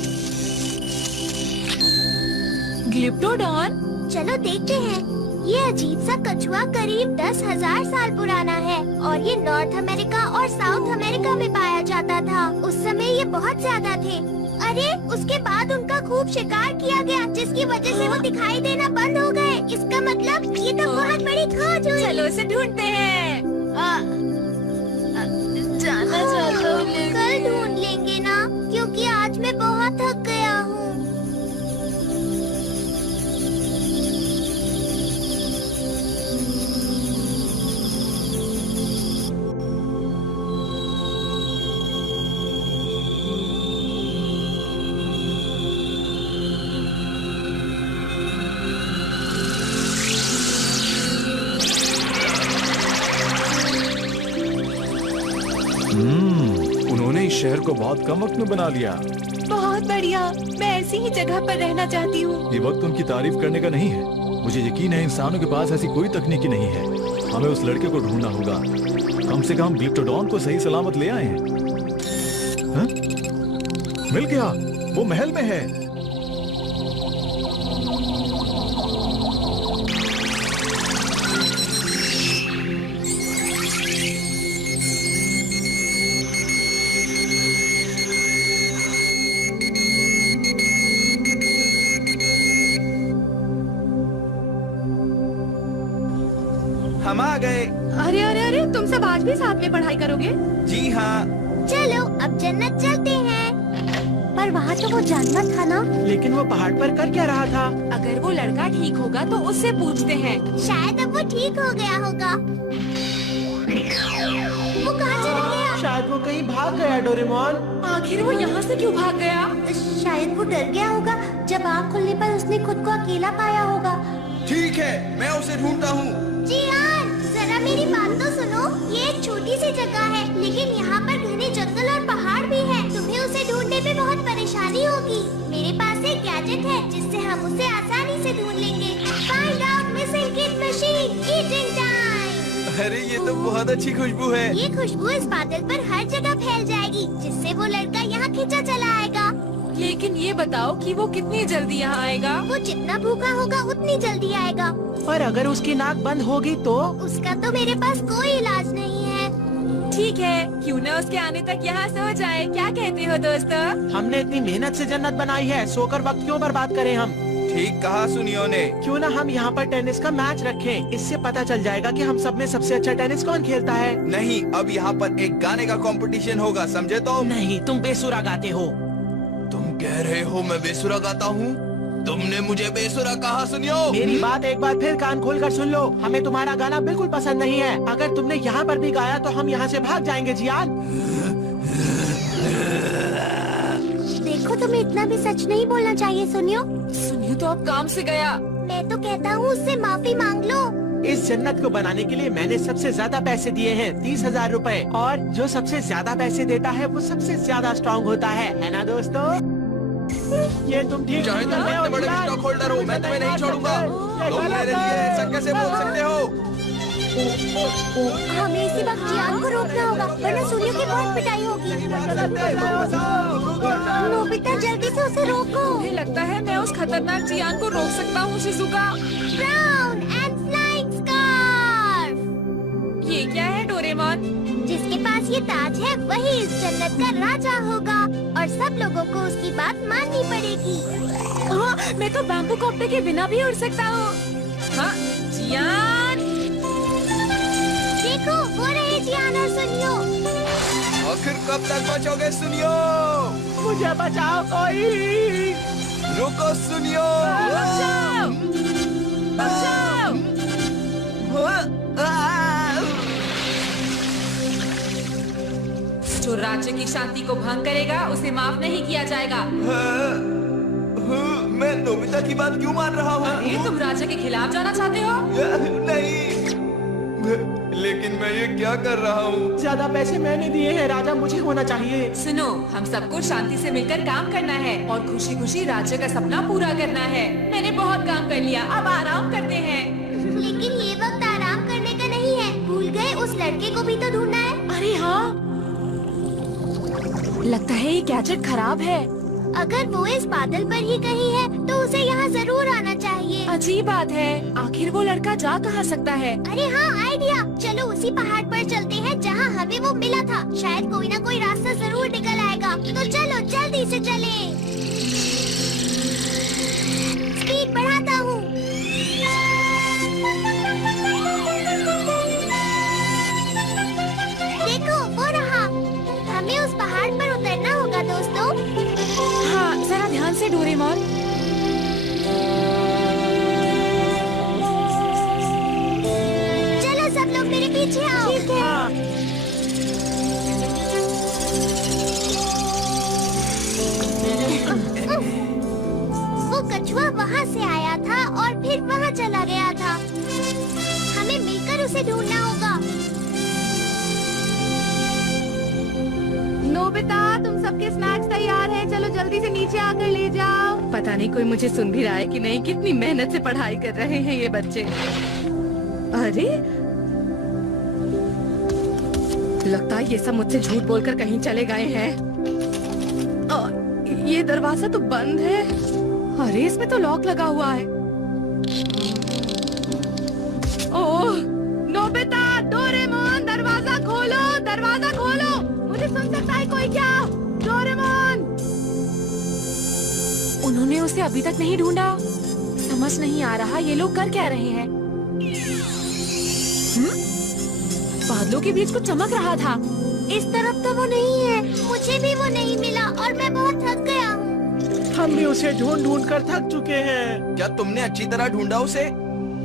ग्लिप्टोडॉन? चलो देखते हैं। ये अजीब सा कछुआ करीब 10,000 साल पुराना है और ये नॉर्थ अमेरिका और साउथ अमेरिका में पाया जाता था। उस समय ये बहुत ज्यादा थे। अरे उसके बाद उनका खूब शिकार किया गया, जिसकी वजह से वो दिखाई देना बंद हो गए। इसका मतलब ये तो बहुत बड़ी खोज हुई। चलो इसे ढूंढते हैं। जाना चाहता हूँ लेकिन कल ढूंढ लेंगे ना, क्योंकि आज मैं बहुत थक गया हूँ। उन्होंने इस शहर को बहुत कम वक्त में बना लिया। बहुत बढ़िया, मैं ऐसी ही जगह पर रहना चाहती हूँ। ये वक्त उनकी तारीफ करने का नहीं है। मुझे यकीन है इंसानों के पास ऐसी कोई तकनीकी नहीं है। हमें उस लड़के को ढूंढना होगा। कम से कम ग्लिप्टोडॉन को सही सलामत ले आए हैं। हाँ? मिल गया, वो महल में है। हम आ गए। अरे अरे अरे, तुम सब आज भी साथ में पढ़ाई करोगे? जी हाँ। चलो अब जन्नत चलते हैं। पर वहाँ तो वो जानवर था ना। लेकिन वो पहाड़ पर कर क्या रहा था? अगर वो लड़का ठीक होगा तो उससे पूछते हैं। शायद अब वो ठीक हो गया होगा। वो कहाँ चला गया? शायद वो कहीं भाग गया डोरेमोन। आखिर वो यहाँ से क्यों भाग गया? शायद वो डर गया होगा। जब आँख खुलने पर उसने खुद को अकेला पाया होगा। ठीक है, मैं उसे ढूंढता हूँ। जियान, जरा मेरी बात तो सुनो। ये एक छोटी सी जगह है, लेकिन यहाँ पर घने जंगल और पहाड़ भी है। तुम्हें उसे ढूंढने में बहुत परेशानी होगी। मेरे पास एक गैजेट है जिससे हम उसे आसानी से ढूंढ लेंगे। Find out missing kid machine, eating time. अरे ये तो बहुत अच्छी खुशबू है। ये खुशबू इस बादल पर हर जगह फैल जाएगी, जिससे वो लड़का यहाँ खींचा चला आएगा। लेकिन ये बताओ कि वो कितनी जल्दी यहाँ आएगा? वो जितना भूखा होगा उतनी जल्दी आएगा। पर अगर उसकी नाक बंद होगी तो? उसका तो मेरे पास कोई इलाज नहीं है। ठीक है, क्यों न उसके आने तक यहाँ सो जाए। क्या कहते हो दोस्तों? हमने इतनी मेहनत से जन्नत बनाई है, सोकर वक्त क्यों बर्बाद करें हम? ठीक कहा सुनियो ने। क्यों ना हम यहाँ पर टेनिस का मैच रखें? इससे पता चल जाएगा कि हम सब में सबसे अच्छा टेनिस कौन खेलता है। नहीं, अब यहाँ पर एक गाने का कंपटीशन होगा, समझे तो? नहीं, तुम बेसुरा गाते हो। तुम कह रहे हो मैं बेसुरा गाता हूँ? तुमने मुझे बेसुरा कहा सुनियो। मेरी बात एक बार फिर कान खोलकर सुन लो। हमें तुम्हारा गाना बिल्कुल पसंद नहीं है। अगर तुमने यहाँ पर भी गाया तो हम यहाँ से भाग जाएंगे जियान। देखो, तुम्हें इतना भी सच नहीं बोलना चाहिए सुनियो। सुनियो तो अब काम से गया। मैं तो कहता हूँ उससे माफी मांग लो। इस जन्नत को बनाने के लिए मैंने सबसे ज्यादा पैसे दिए हैं, 30,000 रुपए। और जो सबसे ज्यादा पैसे देता है वो सबसे ज्यादा स्ट्रॉन्ग होता है ना दोस्तों? ये तुम ठीक चाहे तुम कितने बड़े स्टॉक होल्डर हो, मैं तुम्हें नहीं छोड़ूंगा। तुम मेरे लिए ऐसा कैसे बोल सकते हो? हमें इसी वक्त जियान को रोकना होगा, वरना सुनियो की बहुत पिटाई होगी। नोबिता, जल्दी से उसे रोको। मुझे लगता है मैं उस खतरनाक जियान को रोक सकता हूँ Shizuka. Brown and flying scarf. ये क्या है डोरेमोन? जिसके पास ये ताज है वही इस जन्नत का राजा होगा और सब लोगों को उसकी बात माननी पड़ेगी। हाँ, मैं तो बैम्बू कॉप्टर के बिना भी उड़ सकता हूँ। हाँ, जियान। देखो, वो रहे जियान और सुनियो। आखिर कब तक बचोगे सुनियो? मुझे बचाओ कोई। रुको सुनियो। बचाओ! बचाओ! जो राज्य की शांति को भंग करेगा उसे माफ नहीं किया जाएगा। मैं नोबिता की बात क्यों मान रहा हूँ? अरे, तुम राज्य के खिलाफ जाना चाहते हो? नहीं, लेकिन मैं ये क्या कर रहा हूँ? ज्यादा पैसे मैंने दिए हैं, राजा मुझे होना चाहिए। सुनो, हम सबको शांति से मिलकर काम करना है और खुशी खुशी राज्य का सपना पूरा करना है। मैंने बहुत काम कर लिया, अब आराम करते हैं। लेकिन ये वक्त आराम करने का नहीं है। भूल गए, उस लड़के को भी तो ढूंढना है। अरे हाँ, लगता है ये गैजेट खराब है। अगर वो इस बादल पर ही कहीं है तो उसे यहाँ जरूर आना चाहिए। अजीब बात है, आखिर वो लड़का जा कहाँ सकता है? अरे हाँ, आइडिया। चलो उसी पहाड़ पर चलते हैं जहाँ हमें वो मिला था। शायद कोई ना कोई रास्ता जरूर निकल आएगा। तो चलो जल्दी से चलें। स्पीड बढ़ाता हूँ। देखो, वो रहा। हमें उस पहाड़ पर उतरना होगा दोस्तों। हाँ, जरा ध्यान से डोरेमोन। चलो सब लोग मेरे पीछे आओ। ठीक है। हाँ। वो कछुआ वहाँ से आया था और फिर वहाँ चला गया था। हमें मिलकर उसे ढूंढना होगा। नोबिता, तुम सबके स्नैक्स तैयार हैं। चलो जल्दी से नीचे आकर ले जाओ। पता नहीं कोई मुझे सुन भी रहा है कि नहीं। कितनी मेहनत से पढ़ाई कर रहे हैं ये बच्चे। अरे, लगता है ये सब मुझसे झूठ बोलकर कहीं चले गए हैं। ये दरवाजा तो बंद है। अरे, इसमें तो लॉक लगा हुआ है। ओह, नोबिता, डोरेमोन, दरवाजा खोलो, दरवाजा खोलो। मुझे सुन सकता है कोई क्या? डोरेमोन! उन्होंने उसे अभी तक नहीं ढूंढा। समझ नहीं आ रहा ये लोग कर क्या रहे हैं। बादलों के बीच कुछ चमक रहा था। इस तरफ तो वो नहीं है, मुझे भी वो नहीं मिला और मैं बहुत थक गया हूँ। हम भी उसे ढूंढ ढूंढ कर थक चुके हैं। क्या तुमने अच्छी तरह ढूंढा उसे?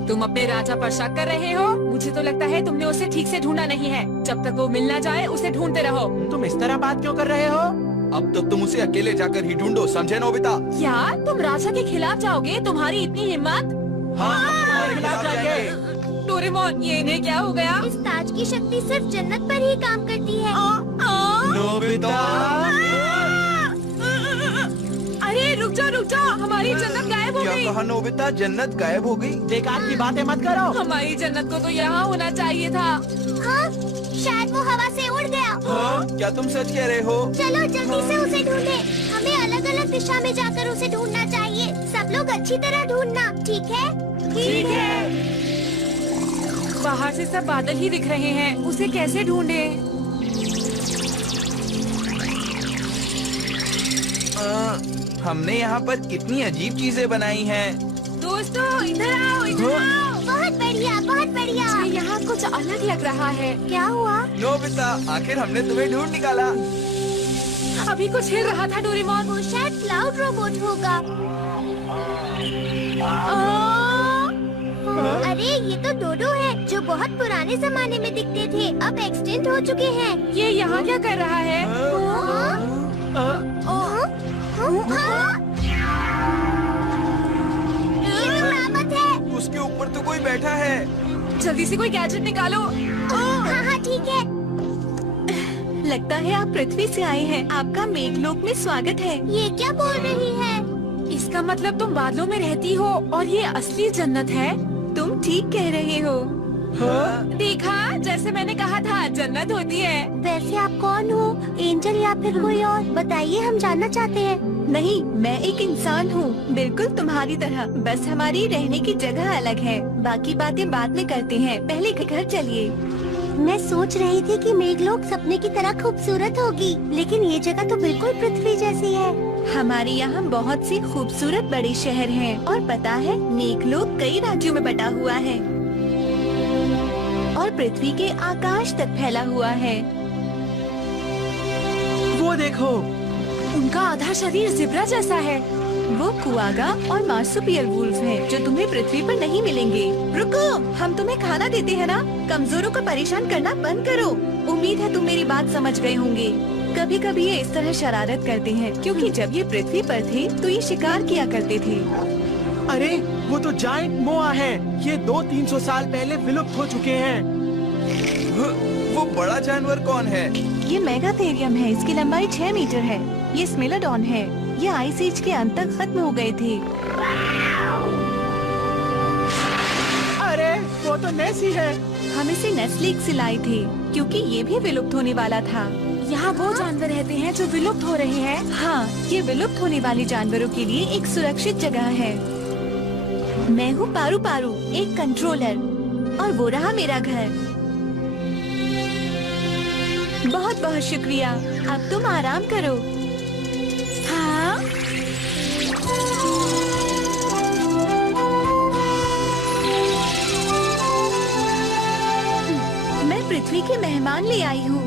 तुम अपने राजा पर शक कर रहे हो? मुझे तो लगता है तुमने उसे ठीक से ढूंढा नहीं है। जब तक वो मिल ना जाए उसे ढूंढते रहो। तुम इस तरह बात क्यों कर रहे हो? अब तो तुम उसे अकेले जाकर ही ढूंढो, समझे नोबिता? क्या तुम राजा के खिलाफ जाओगे? तुम्हारी इतनी हिम्मत? तुम्हारे खिलाफ जाएंगे। डोरेमोन, ये इन्हें क्या हो गया? इस ताज की शक्ति सिर्फ जन्नत पर ही काम करती है। नोबिता, अरे रुक जाओ, हमारी जन्नत गायब हो क्या गई। कहा नोबिता? जन्नत गायब हो गई? बेकार की बातें मत करो। हमारी जन्नत को तो यहाँ होना चाहिए था। हाँ, शायद वो हवा से उड़ गया। हाँ? क्या तुम सच कह रहे हो? चलो जल्दी से उसे ढूंढे। हमें अलग अलग दिशा में जाकर उसे ढूंढना चाहिए। सब लोग अच्छी तरह ढूंढना, ठीक है? ठीक है। बाहर से सब बादल ही दिख रहे हैं, उसे कैसे ढूंढे? हमने यहाँ पर कितनी अजीब चीजें बनाई हैं। दोस्तों इधर आओ, इधर आओ। बहुत बढ़िया, बहुत बढ़िया। मुझे यहाँ कुछ अलग लग रहा है। क्या हुआ? नोबिता, आखिर हमने तुम्हें ढूंढ निकाला। अभी कुछ हिल रहा था डोरेमोन। वो शायद क्लाउड रोबोट होगा। अरे ये तो डोडो है, जो बहुत पुराने जमाने में दिखते थे, अब एक्सटेंट हो चुके हैं। ये यहाँ क्या कर रहा है? ये तो रामत है। उसके ऊपर तो कोई बैठा है। जल्दी से कोई गैजेट निकालो। हाँ हाँ ठीक है। लगता है आप पृथ्वी से आए हैं। आपका मेघलोक में स्वागत है। ये क्या बोल रही है? इसका मतलब तुम बादलों में रहती हो और ये असली जन्नत है? तुम ठीक कह रहे हो। देखा, जैसे मैंने कहा था, जन्नत होती है। वैसे आप कौन हो? एंजल या फिर कोई और? बताइए, हम जानना चाहते हैं। नहीं, मैं एक इंसान हूँ, बिल्कुल तुम्हारी तरह। बस हमारी रहने की जगह अलग है। बाकी बातें बाद में करते हैं, पहले घर चलिए। मैं सोच रही थी कि मेघलोक सपने की तरह खूबसूरत होगी, लेकिन ये जगह तो बिल्कुल पृथ्वी जैसी है। हमारे यहाँ बहुत सी खूबसूरत बड़े शहर हैं और पता है, मेघलोक कई राज्यों में बटा हुआ है और पृथ्वी के आकाश तक फैला हुआ है। वो देखो, उनका आधा शरीर ज़ेब्रा जैसा है। वो कुआगा और मार्सुपियल वुल्फ हैं, जो तुम्हें पृथ्वी पर नहीं मिलेंगे। रुको, हम तुम्हें खाना देते हैं ना। कमजोरों को परेशान करना बंद करो। उम्मीद है तुम मेरी बात समझ गए होंगे। कभी कभी ये इस तरह शरारत करते हैं, क्योंकि जब ये पृथ्वी पर थे तो ये शिकार किया करते थे। अरे वो तो जायंट मोआ है। ये 200-300 साल पहले विलुप्त हो चुके हैं। वो बड़ा जानवर कौन है? ये मेगाथेरियम है। इसकी लंबाई 6 मीटर है। ये स्मेलोडॉन है। ये आइस एज के अंत तक खत्म हो गए थे। अरे वो तो नेसी है। हम इसे नेस्लीक से लाए थे, क्योंकि ये भी विलुप्त होने वाला था। यहाँ वो जानवर रहते हैं जो विलुप्त हो रहे हैं। हाँ, ये विलुप्त होने वाले जानवरों के लिए एक सुरक्षित जगह है। मैं हूँ पारू पारू, एक कंट्रोलर, और वो रहा मेरा घर। बहुत बहुत शुक्रिया। अब तुम आराम करो। हाँ? मैं पृथ्वी के मेहमान ले आई हूँ।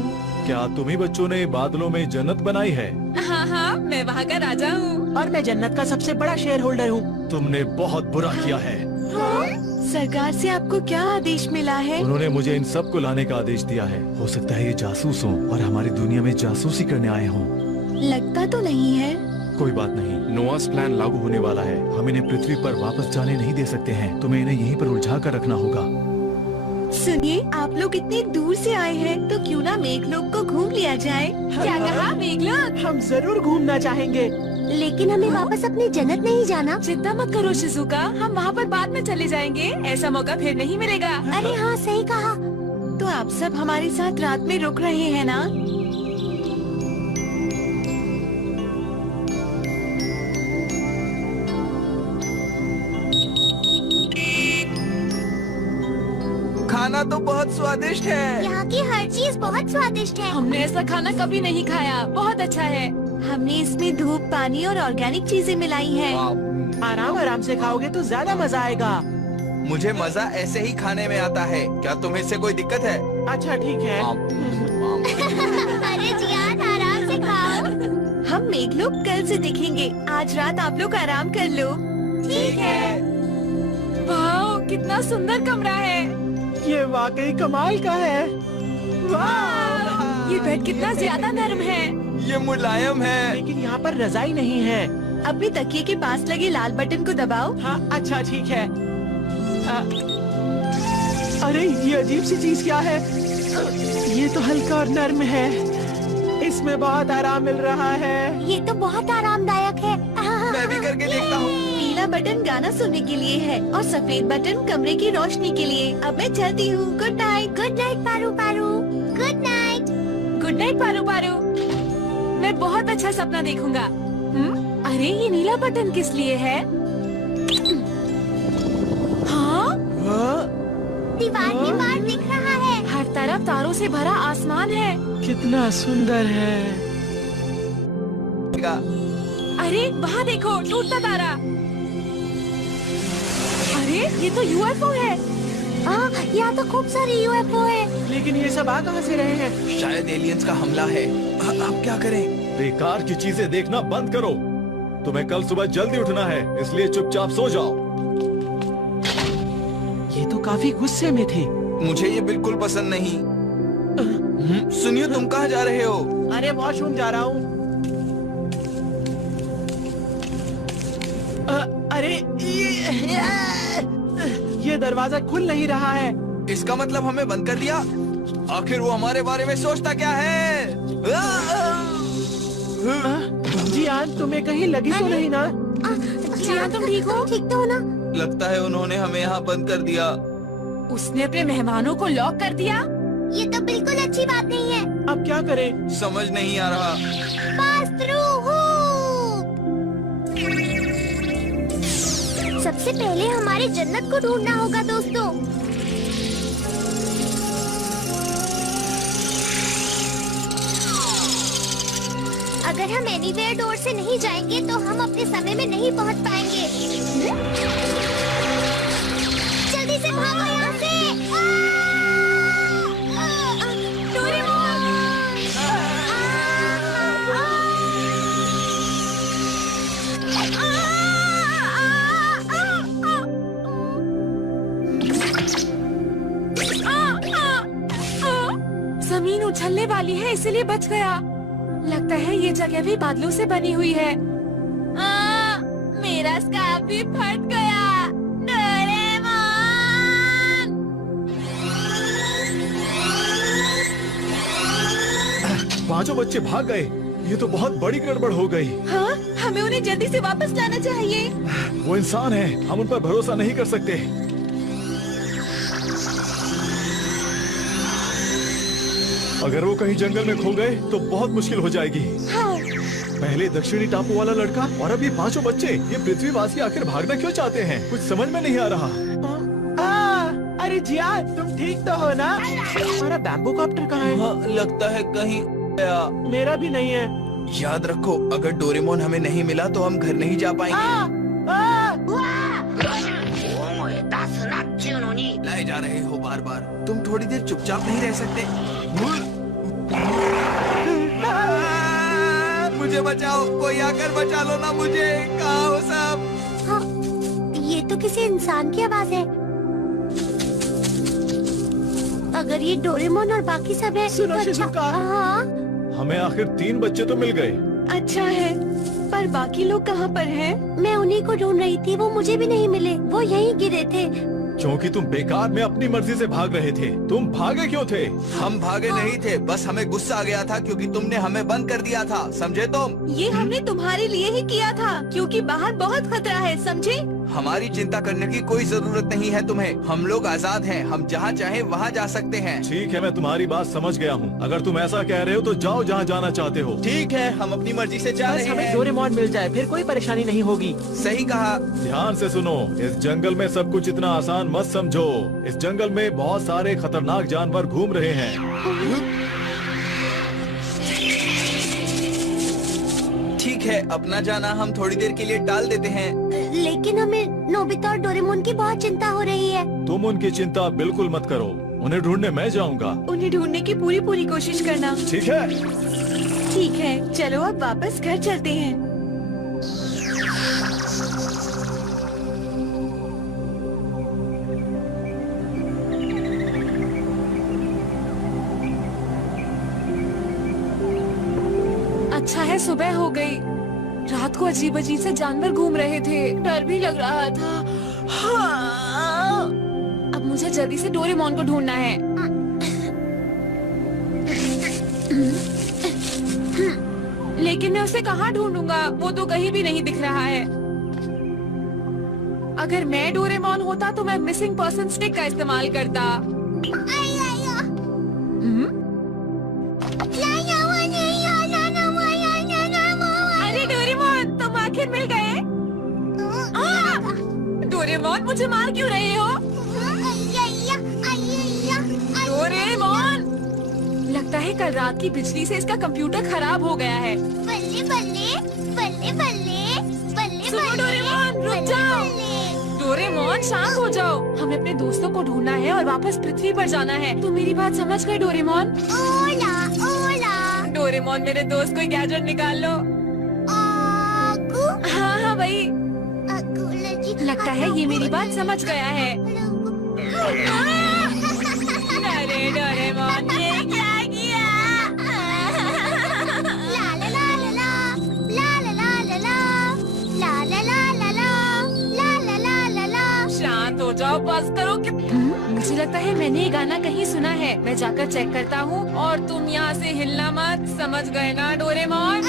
क्या तुम्ही बच्चों ने बादलों में जन्नत बनाई है? हाँ, मैं वहाँ का राजा हूँ। और मैं जन्नत का सबसे बड़ा शेयर होल्डर हूँ। तुमने बहुत बुरा किया है। सरकार से आपको क्या आदेश मिला है? उन्होंने मुझे इन सब को लाने का आदेश दिया है। हो सकता है ये जासूस हों और हमारी दुनिया में जासूसी करने आए हों। लगता तो नहीं है। कोई बात नहीं, नोआस प्लान लागू होने वाला है। हम इन्हें पृथ्वी पर वापस जाने नहीं दे सकते हैं। तुम्हें इन्हें यहीं पर उलझा कर रखना होगा। सुनिए, आप लोग इतने दूर से आए हैं, तो क्यों ना मेघलोक को घूम लिया जाए? क्या कहा? मेघलोक? हम जरूर घूमना चाहेंगे, लेकिन हमें वापस अपनी जन्नत नहीं जाना। चिंता मत करो शिजुका, हम वहाँ पर बाद में चले जाएंगे। ऐसा मौका फिर नहीं मिलेगा। अरे हाँ, सही कहा। तो आप सब हमारे साथ रात में रुक रहे हैं ना? खाना तो बहुत स्वादिष्ट है। यहाँ की हर चीज बहुत स्वादिष्ट है। हमने ऐसा खाना कभी नहीं खाया। बहुत अच्छा है। हमने इसमें धूप, पानी और ऑर्गेनिक चीजें मिलाई हैं। आराम आराम से खाओगे तो ज्यादा मजा आएगा। मुझे मजा ऐसे ही खाने में आता है। क्या तुम्हें इससे कोई दिक्कत है? अच्छा ठीक है। अरे जियान आराम से खाओ। हम मेघलोक कल से दिखेंगे। आज रात आप लोग आराम कर लो। ठीक है। वाह, कितना सुंदर कमरा है। ये वाकई कमाल का है। वाह, ये बेड कितना ज्यादा नरम है। ये मुलायम है। लेकिन यहाँ पर रजाई नहीं है। अपने तकिए के पास लगे लाल बटन को दबाओ। हाँ अच्छा ठीक है। अरे ये अजीब सी चीज क्या है? ये तो हल्का और नर्म है। इसमें बहुत आराम मिल रहा है। ये तो बहुत आरामदायक है। मैं भी करके देखता हूँ। पीला बटन गाना सुनने के लिए है और सफेद बटन कमरे की रोशनी के लिए। अब मैं चलती हूँ। Good night. Good night Paru Paru. Good night. Good night Paru Paru. मैं बहुत अच्छा सपना देखूंगा। अरे ये नीला बटन किस लिए है? हाँ? दीवार में बाहर दिख रहा है। हर तरफ तारों से भरा आसमान है। कितना सुंदर है। अरे वहाँ देखो, टूटता तारा। अरे ये तो यूएफओ है। यहाँ तो खूब सारे यूएफओ है। लेकिन ये सब आ कहाँ से रहे हैं? शायद एलियंस का हमला है। अब क्या करें? बेकार की चीजें देखना बंद करो। तुम्हें कल सुबह जल्दी उठना है, इसलिए चुपचाप सो जाओ। ये तो काफी गुस्से में थे। मुझे ये बिल्कुल पसंद नहीं। सुनिए, तुम कहाँ जा रहे हो? अरे वॉशरूम जा रहा हूँ। अरे ये दरवाजा खुल नहीं रहा है। इसका मतलब हमें बंद कर दिया? आखिर वो हमारे बारे में सोचता क्या है? जियान, तुम्हें कहीं लगी तो नहीं ना? जियान, तुम ठीक हो? ठीक तो हो ना? लगता है उन्होंने हमें यहाँ बंद कर दिया। उसने अपने मेहमानों को लॉक कर दिया। ये तो बिल्कुल अच्छी बात नहीं है। अब क्या करें? समझ नहीं आ रहा। Pass through hoop. सबसे पहले हमारे जन्नत को ढूंढना होगा दोस्तों। अगर हम एनीवेयर डोर से नहीं जाएंगे तो हम अपने समय में नहीं पहुंच पाएंगे। जल्दी से भागो यहाँ से। जमीन उछलने वाली है, इसीलिए बच गया। लगता है ये जगह भी बादलों से बनी हुई है। मेरा स्कार्फ भी फट गया। डोरेमोन! पांचों बच्चे भाग गए। ये तो बहुत बड़ी गड़बड़ हो गई। हाँ, हमें उन्हें जल्दी से वापस लाना चाहिए। वो इंसान है, हम उन पर भरोसा नहीं कर सकते। अगर वो कहीं जंगल में खो गए तो बहुत मुश्किल हो जाएगी। हाँ। पहले दक्षिणी टापू वाला लड़का और अब ये पांचों बच्चे। ये पृथ्वीवासी आखिर भागना क्यों चाहते हैं? कुछ समझ में नहीं आ रहा। अरे जियान, तुम ठीक तो हो ना? हमारा बैम्बू कॉप्टर कहाँ है? हाँ, लगता है कहीं गया। मेरा भी नहीं है। याद रखो, अगर डोरेमोन हमें नहीं मिला तो हम घर नहीं जा पाएंगे। लाए जा रहे हो बार बार। तुम थोड़ी देर चुपचाप नहीं रह सकते? मुझे बचाओ, कोई आकर बचा लो ना मुझे। कहाँ हो सब? हाँ, ये तो किसी इंसान की आवाज है। अगर ये डोरेमोन और बाकी सब है सुनो तो अच्छा। शिजुका। हाँ, हमें आखिर 3 बच्चे तो मिल गए। अच्छा है, पर बाकी लोग कहाँ पर हैं? मैं उन्हीं को ढूंढ रही थी, वो मुझे भी नहीं मिले। वो यहीं गिरे थे। क्योंकि तुम बेकार में अपनी मर्जी से भाग रहे थे। तुम भागे क्यों थे? हम भागे नहीं थे, बस हमें गुस्सा आ गया था क्योंकि तुमने हमें बंद कर दिया था। समझे तुम? ये हमने तुम्हारे लिए ही किया था, क्योंकि बाहर बहुत खतरा है, समझे? हमारी चिंता करने की कोई जरूरत नहीं है तुम्हें। हम लोग आजाद हैं, हम जहाँ चाहे वहाँ जा सकते हैं। ठीक है, मैं तुम्हारी बात समझ गया हूँ। अगर तुम ऐसा कह रहे हो तो जाओ जहाँ जाना चाहते हो। ठीक है, हम अपनी मर्जी से जा बस रहे हमें हैं। डोरेमोन मिल जाए, फिर कोई परेशानी नहीं होगी। सही कहा। ध्यान से सुनो, इस जंगल में सब कुछ इतना आसान मत समझो। इस जंगल में बहुत सारे खतरनाक जानवर घूम रहे हैं। ठीक है, अपना जाना हम थोड़ी देर के लिए टाल देते हैं। लेकिन हमें नोबिता और डोरेमोन की बहुत चिंता हो रही है। तुम उनकी चिंता बिल्कुल मत करो, उन्हें ढूंढने मैं जाऊंगा। उन्हें ढूंढने की पूरी कोशिश करना। ठीक है। ठीक है, चलो अब वापस घर चलते हैं। अच्छा है सुबह हो गई। रात को अजीब अजीब से जानवर घूम रहे थे, डर भी लग रहा था। हाँ। अब मुझे जल्दी से डोरेमोन को ढूंढना है। लेकिन मैं उसे कहाँ ढूंढूंगा? वो तो कहीं भी नहीं दिख रहा है। अगर मैं डोरेमोन होता तो मैं मिसिंग पर्सन स्टिक का इस्तेमाल करता। अरे डोरेमोन, तुम आखिर मिल गए। डोरेमोन, मुझे मार क्यों रहे हो? डोरेमोन, लगता है कल रात की बिजली से इसका कंप्यूटर खराब हो गया है। बल्ले बल्ले बल्ले बल्ले बल्ले। सुनो डोरेमोन, रुक जाओ। डोरेमोन, शांत हो जाओ। हमें अपने दोस्तों को ढूंढना है और वापस पृथ्वी पर जाना है। तुम मेरी बात समझ गए डोरेमोन? ओला ओला। डोरेमोन, मेरे दोस्त कोई गैजेट निकाल लो। हाँ वही। लगता है ये मेरी बात समझ गया है। अरे डोरेमोन, ये क्या किया? ला ला ला ला ला ला ला ला ला ला ला ला ला ला ला ला ला ला। शांत हो जाओ, बस करो कि मुझे लगता है मैंने ये गाना कहीं सुना है। मैं जाकर चेक करता हूँ और तुम यहाँ से हिलना मत, समझ गए ना डोरेमोन?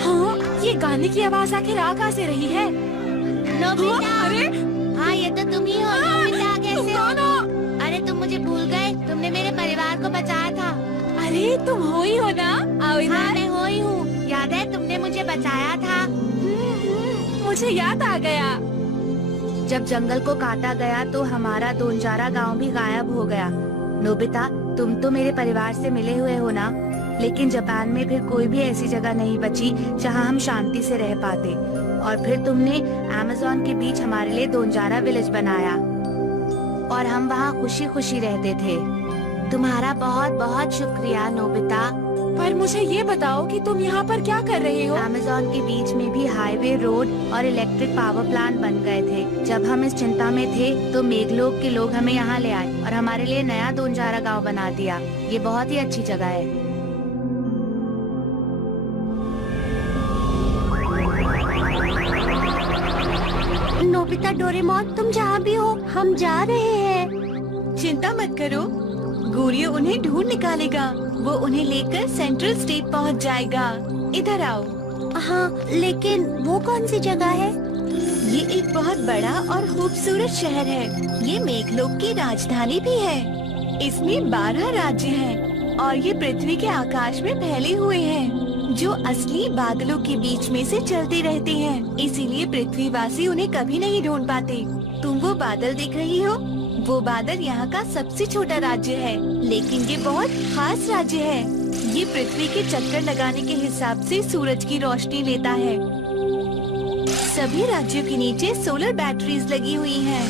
हाँ, ये गाने की आवाज आखिर आ कहाँ से रही है? नोबिता। अरे हाँ, ये तो तुम ही हो। नोबिता कैसे हो? कौन हो? अरे तुम मुझे भूल गए? तुमने मेरे परिवार को बचाया था। अरे तुम हो ही हो ना? आओ इधर। हाँ, मैं हो ही हूँ। याद है तुमने मुझे बचाया था? मुझे याद आ गया। जब जंगल को काटा गया तो हमारा दोनजारा गांव भी गायब हो गया। नोबिता, तुम तो मेरे परिवार से मिले हुए हो ना? लेकिन जापान में फिर कोई भी ऐसी जगह नहीं बची जहां हम शांति से रह पाते। और फिर तुमने अमेज़न के बीच हमारे लिए दोनजारा विलेज बनाया और हम वहां खुशी खुशी रहते थे। तुम्हारा बहुत बहुत शुक्रिया नोबिता। पर मुझे ये बताओ कि तुम यहाँ पर क्या कर रहे हो? अमेज़न के बीच में भी हाईवे, रोड और इलेक्ट्रिक पावर प्लांट बन गए थे। जब हम इस चिंता में थे तो मेघलोक के लोग हमें यहाँ ले आए और हमारे लिए नया दोनजारा गांव बना दिया। ये बहुत ही अच्छी जगह है। नोबिता, डोरेमोन, तुम जहाँ भी हो, हम जा रहे हैं। चिंता मत करो, गोरियो उन्हें ढूंढ निकालेगा। वो उन्हें लेकर सेंट्रल स्टेट पहुंच जाएगा। इधर आओ। हाँ, लेकिन वो कौन सी जगह है? ये एक बहुत बड़ा और खूबसूरत शहर है। ये मेघलोक की राजधानी भी है। इसमें 12 राज्य हैं और ये पृथ्वी के आकाश में फैले हुए हैं, जो असली बादलों के बीच में से चलते रहते हैं। इसीलिए पृथ्वीवासी उन्हें कभी नहीं ढूंढ पाते। तुम वो बादल देख रही हो? वो बादल यहाँ का सबसे छोटा राज्य है, लेकिन ये बहुत खास राज्य है। ये पृथ्वी के चक्कर लगाने के हिसाब से सूरज की रोशनी लेता है। सभी राज्यों के नीचे सोलर बैटरीज लगी हुई हैं।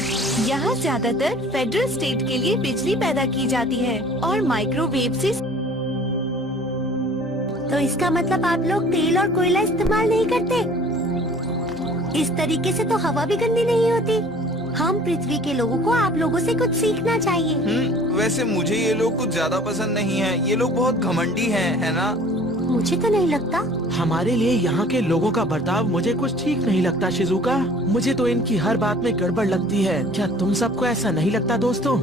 यहाँ ज्यादातर फेडरल स्टेट के लिए बिजली पैदा की जाती है और माइक्रोवेव से। तो इसका मतलब आप लोग तेल और कोयला इस्तेमाल नहीं करते? इस तरीके से तो हवा भी गंदी नहीं होती। हम पृथ्वी के लोगों को आप लोगों से कुछ सीखना चाहिए। वैसे मुझे ये लोग कुछ ज्यादा पसंद नहीं है। ये लोग बहुत घमंडी हैं, है ना? मुझे तो नहीं लगता। हमारे लिए यहाँ के लोगों का बर्ताव मुझे कुछ ठीक नहीं लगता शिजुका। मुझे तो इनकी हर बात में गड़बड़ लगती है। क्या तुम सबको ऐसा नहीं लगता दोस्तों?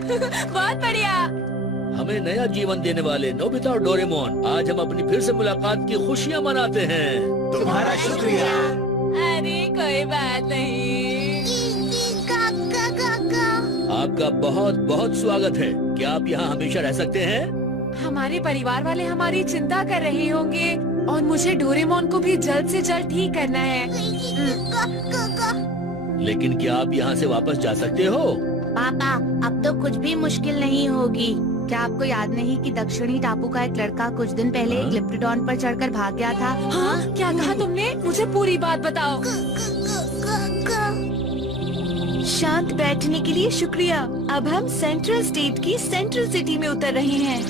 बहुत बढ़िया। हमें नया जीवन देने वाले नोबिता और डोरेमोन, आज हम अपनी फिर से मुलाकात की खुशियाँ मनाते हैं। तुम्हारा शुक्रिया। अरे कोई बात नहीं। काका काका। आपका बहुत बहुत स्वागत है। क्या आप यहाँ हमेशा रह सकते हैं? हमारे परिवार वाले हमारी चिंता कर रहे होंगे और मुझे डोरेमोन को भी जल्द से जल्द ठीक करना है। लेकिन क्या आप यहाँ से वापस जा सकते हो? पापा, अब तो कुछ भी मुश्किल नहीं होगी। क्या आपको याद नहीं कि दक्षिणी टापू का एक लड़का कुछ दिन पहले एक लिप्टोडॉन पर चढ़कर भाग गया था? हाँ, क्या कहा तुमने? मुझे पूरी बात बताओ। शांत बैठने के लिए शुक्रिया। अब हम सेंट्रल स्टेट की सेंट्रल सिटी में उतर रहे हैं।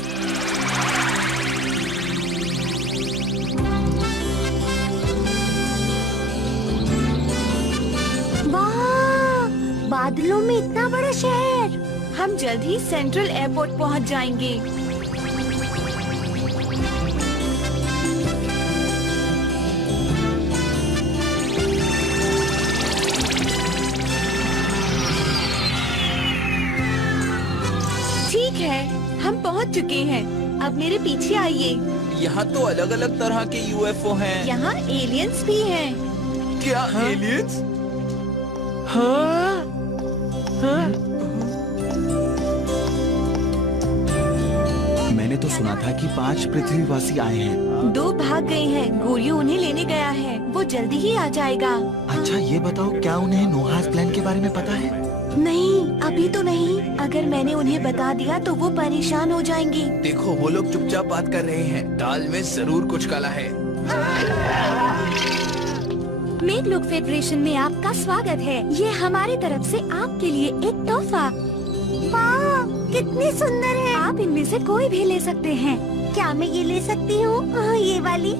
वाह, बादलों में इतना बड़ा शहर। हम जल्द ही सेंट्रल एयरपोर्ट पहुंच जाएंगे। ठीक है, हम पहुंच चुके हैं। अब मेरे पीछे आइए। यहाँ तो अलग अलग तरह के यूएफओ हैं। यहाँ एलियंस भी हैं। क्या एलियंस? हाँ? हाँ? मैंने तो सुना था कि 5 पृथ्वीवासी आए हैं। 2 भाग गए हैं। गोरियो उन्हें लेने गया है। वो जल्दी ही आ जाएगा। अच्छा ये बताओ, क्या उन्हें नोहास प्लान के बारे में पता है? नहीं, अभी तो नहीं। अगर मैंने उन्हें बता दिया तो वो परेशान हो जाएंगी। देखो, वो लोग चुपचाप बात कर रहे हैं। दाल में जरूर कुछ काला है। मेघलोक फेडरेशन में आपका स्वागत है। ये हमारी तरफ से आपके लिए एक तोहफा। वाह, कितनी सुंदर है। आप इनमें से कोई भी ले सकते हैं। क्या मैं ये ले सकती हूँ? ये वाली?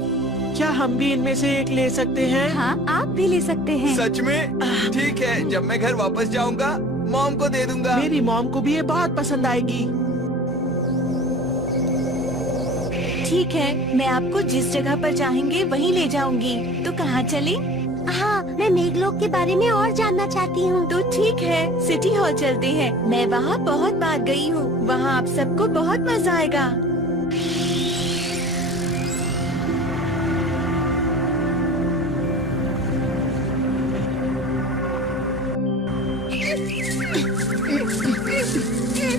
क्या हम भी इनमें से एक ले सकते हैं? हाँ, आप भी ले सकते हैं। सच में? ठीक है, जब मैं घर वापस जाऊंगा मॉम को दे दूंगा। मेरी मॉम को भी ये बहुत पसंद आएगी। ठीक है, मैं आपको जिस जगह पर चाहेंगे वहीं ले जाऊंगी। तो कहाँ चले? हाँ, मैं मेघलोक के बारे में और जानना चाहती हूँ। तो ठीक है, सिटी हॉल चलते हैं। मैं वहाँ बहुत बार गई हूँ। वहाँ आप सबको बहुत मजा आएगा।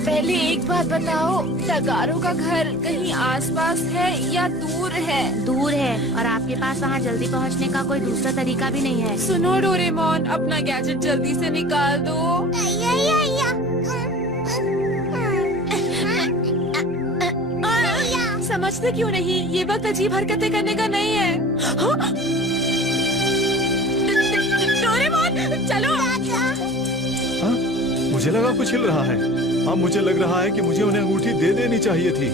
पहले एक बात बताओ, टगारो का घर कहीं आसपास है या दूर है? दूर है, और आपके पास वहाँ जल्दी पहुँचने का कोई दूसरा तरीका भी नहीं है। सुनो डोरेमोन, अपना गैजेट जल्दी से निकाल दो। समझते क्यों नहीं? ये वक्त अजीब हरकतें करने का नहीं है। डोरेमोन, चलो। हाँ? मुझे लगा कुछ हिल रहा है। अब मुझे लग रहा है कि मुझे उन्हें अंगूठी दे देनी चाहिए थी।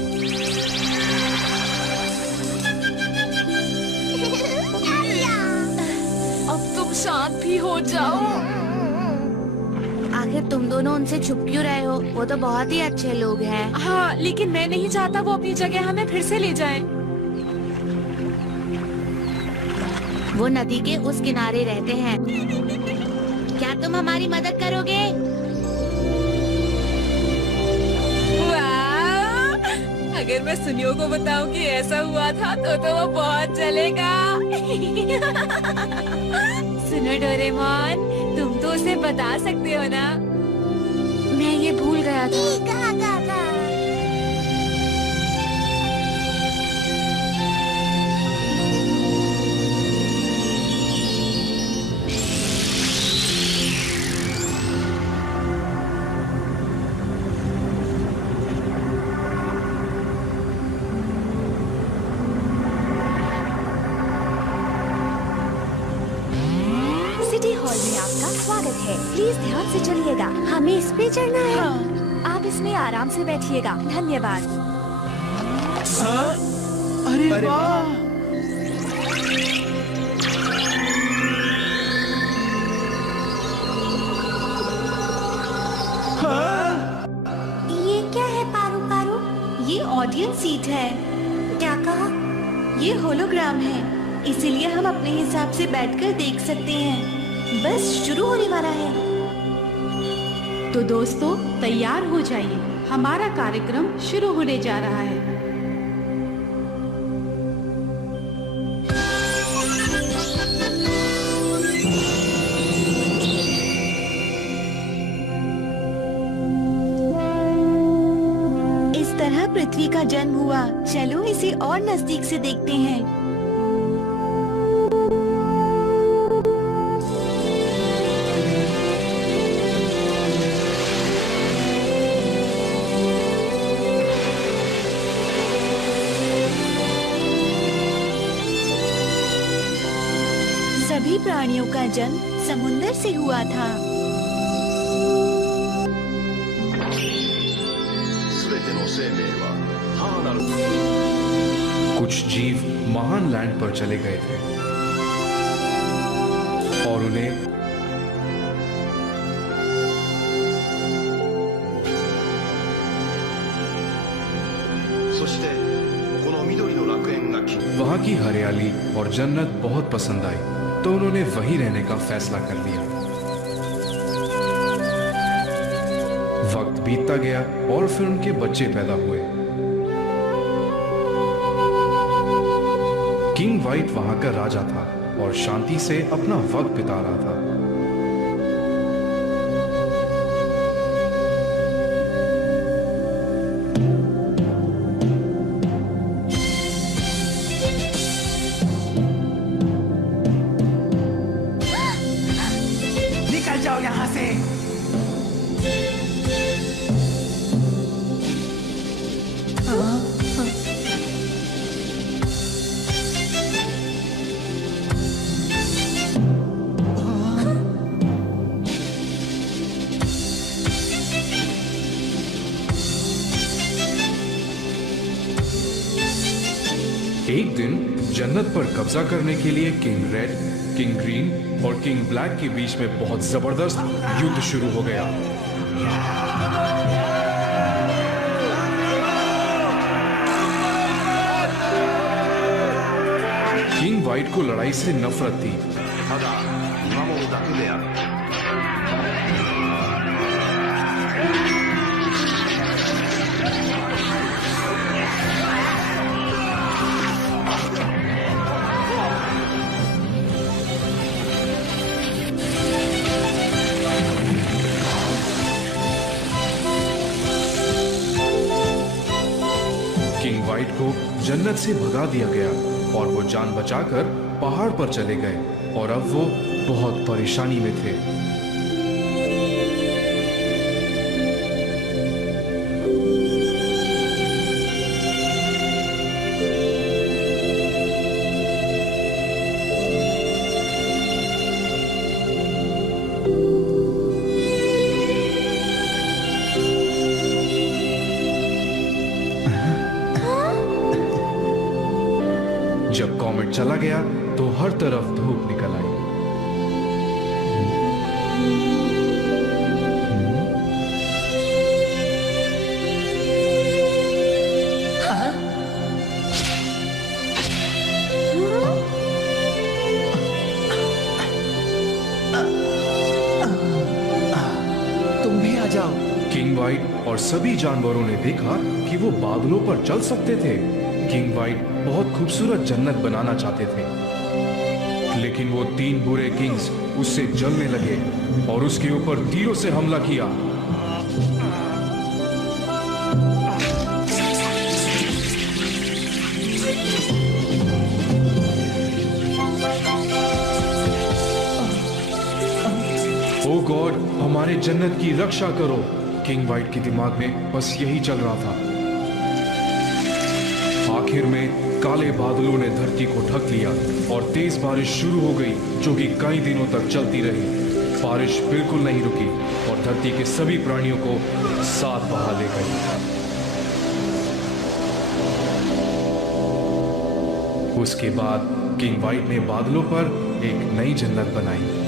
अब तुम शांत भी हो जाओ। आखिर तुम दोनों उनसे छुप क्यों रहे हो? वो तो बहुत ही अच्छे लोग हैं। हाँ, लेकिन मैं नहीं चाहता वो अपनी जगह हमें फिर से ले जाएं। वो नदी के उस किनारे रहते हैं। क्या तुम हमारी मदद करोगे? अगर मैं सुनियो को बताऊं कि ऐसा हुआ था तो वो बहुत जलेगा। सुनो डोरेमोन, तुम तो उसे बता सकते हो ना? मैं ये भूल गया था। स्वागत है। प्लीज ध्यान से चलिएगा, हमें इस पे चढ़ना है। हाँ। आप इसमें आराम से बैठिएगा। धन्यवाद। अरे वाह! ये क्या है पारू पारू? ये ऑडियंस सीट है। क्या कहा? ये होलोग्राम है, इसीलिए हम अपने हिसाब से बैठकर देख सकते हैं। बस शुरू होने वाला है। तो दोस्तों तैयार हो जाइए, हमारा कार्यक्रम शुरू होने जा रहा है। इस तरह पृथ्वी का जन्म हुआ। चलो इसे और नजदीक से देखते हैं। सभी प्राणियों का जन्म समुद्र से हुआ था। कुछ जीव महान लैंड पर चले गए थे और उन्हें वहां की हरियाली और जन्नत बहुत पसंद आई, तो उन्होंने वहीं रहने का फैसला कर लिया। वक्त बीतता गया और फिर उनके बच्चे पैदा हुए। किंग वाइट वहां का राजा था और शांति से अपना वक्त बिता रहा था। निकल जाओ यहाँ से। एक दिन जन्नत पर कब्जा करने के लिए किंग रेड, किंग ग्रीन और किंग ब्लैक के बीच में बहुत जबरदस्त युद्ध शुरू हो गया। किंग वाइट को लड़ाई से नफरत थी। किंग वाइट को जन्नत से भगा दिया गया और वो जान बचाकर पहाड़ पर चले गए और अब वो बहुत परेशानी में थे। जब कॉमेट चला गया तो हर तरफ धूप निकल आई। तुम भी आ जाओ। किंग वाइट और सभी जानवरों ने देखा कि वो बादलों पर चल सकते थे। किंग वाइट बहुत खूबसूरत जन्नत बनाना चाहते थे, लेकिन वो तीन बुरे किंग्स उससे जलने लगे और उसके ऊपर तीरों से हमला किया। ओ गॉड, हमारे जन्नत की रक्षा करो। किंग वाइट के दिमाग में बस यही चल रहा था। आखिर में काले बादलों ने धरती को ढक लिया और तेज बारिश शुरू हो गई, जो कि कई दिनों तक चलती रही। बारिश बिल्कुल नहीं रुकी और धरती के सभी प्राणियों को साथ बहा ले गई। उसके बाद किंग वाइट ने बादलों पर एक नई जन्नत बनाई।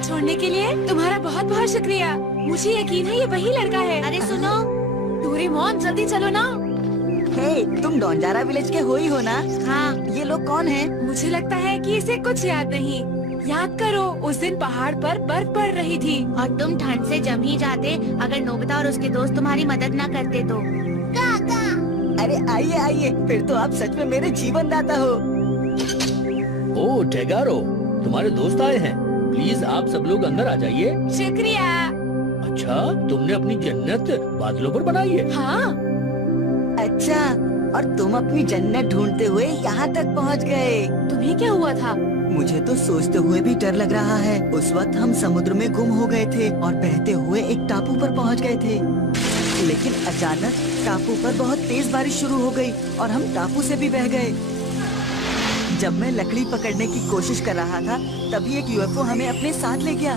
छोड़ने के लिए तुम्हारा बहुत बहुत शुक्रिया। मुझे यकीन है ये वही लड़का है। अरे सुनो, डोरेमोन जल्दी चलो ना। हे, तुम डोंजारा विलेज के हो ही हो ना? हाँ। ये लोग कौन हैं? मुझे लगता है कि इसे कुछ याद नहीं। याद करो, उस दिन पहाड़ पर बर्फ पड़ रही थी और तुम ठंड से जम ही जाते अगर नोबिता और उसके दोस्त तुम्हारी मदद न करते तो। काका। अरे आइए आइए, फिर तो आप सच में मेरे जीवन दाता हो। ओ टेगारो, तुम्हारे दोस्त आए हैं। प्लीज आप सब लोग अंदर आ जाइए। शुक्रिया। अच्छा, तुमने अपनी जन्नत बादलों पर बनाई है? हाँ। अच्छा, और तुम अपनी जन्नत ढूंढते हुए यहाँ तक पहुँच गए। तुम्हें क्या हुआ था? मुझे तो सोचते हुए भी डर लग रहा है। उस वक्त हम समुद्र में गुम हो गए थे और बहते हुए एक टापू पर पहुँच गए थे, लेकिन अचानक टापू पर बहुत तेज बारिश शुरू हो गई और हम टापू से भी बह गए। जब मैं लकड़ी पकड़ने की कोशिश कर रहा था, तभी एक यूएफओ हमें अपने साथ ले गया।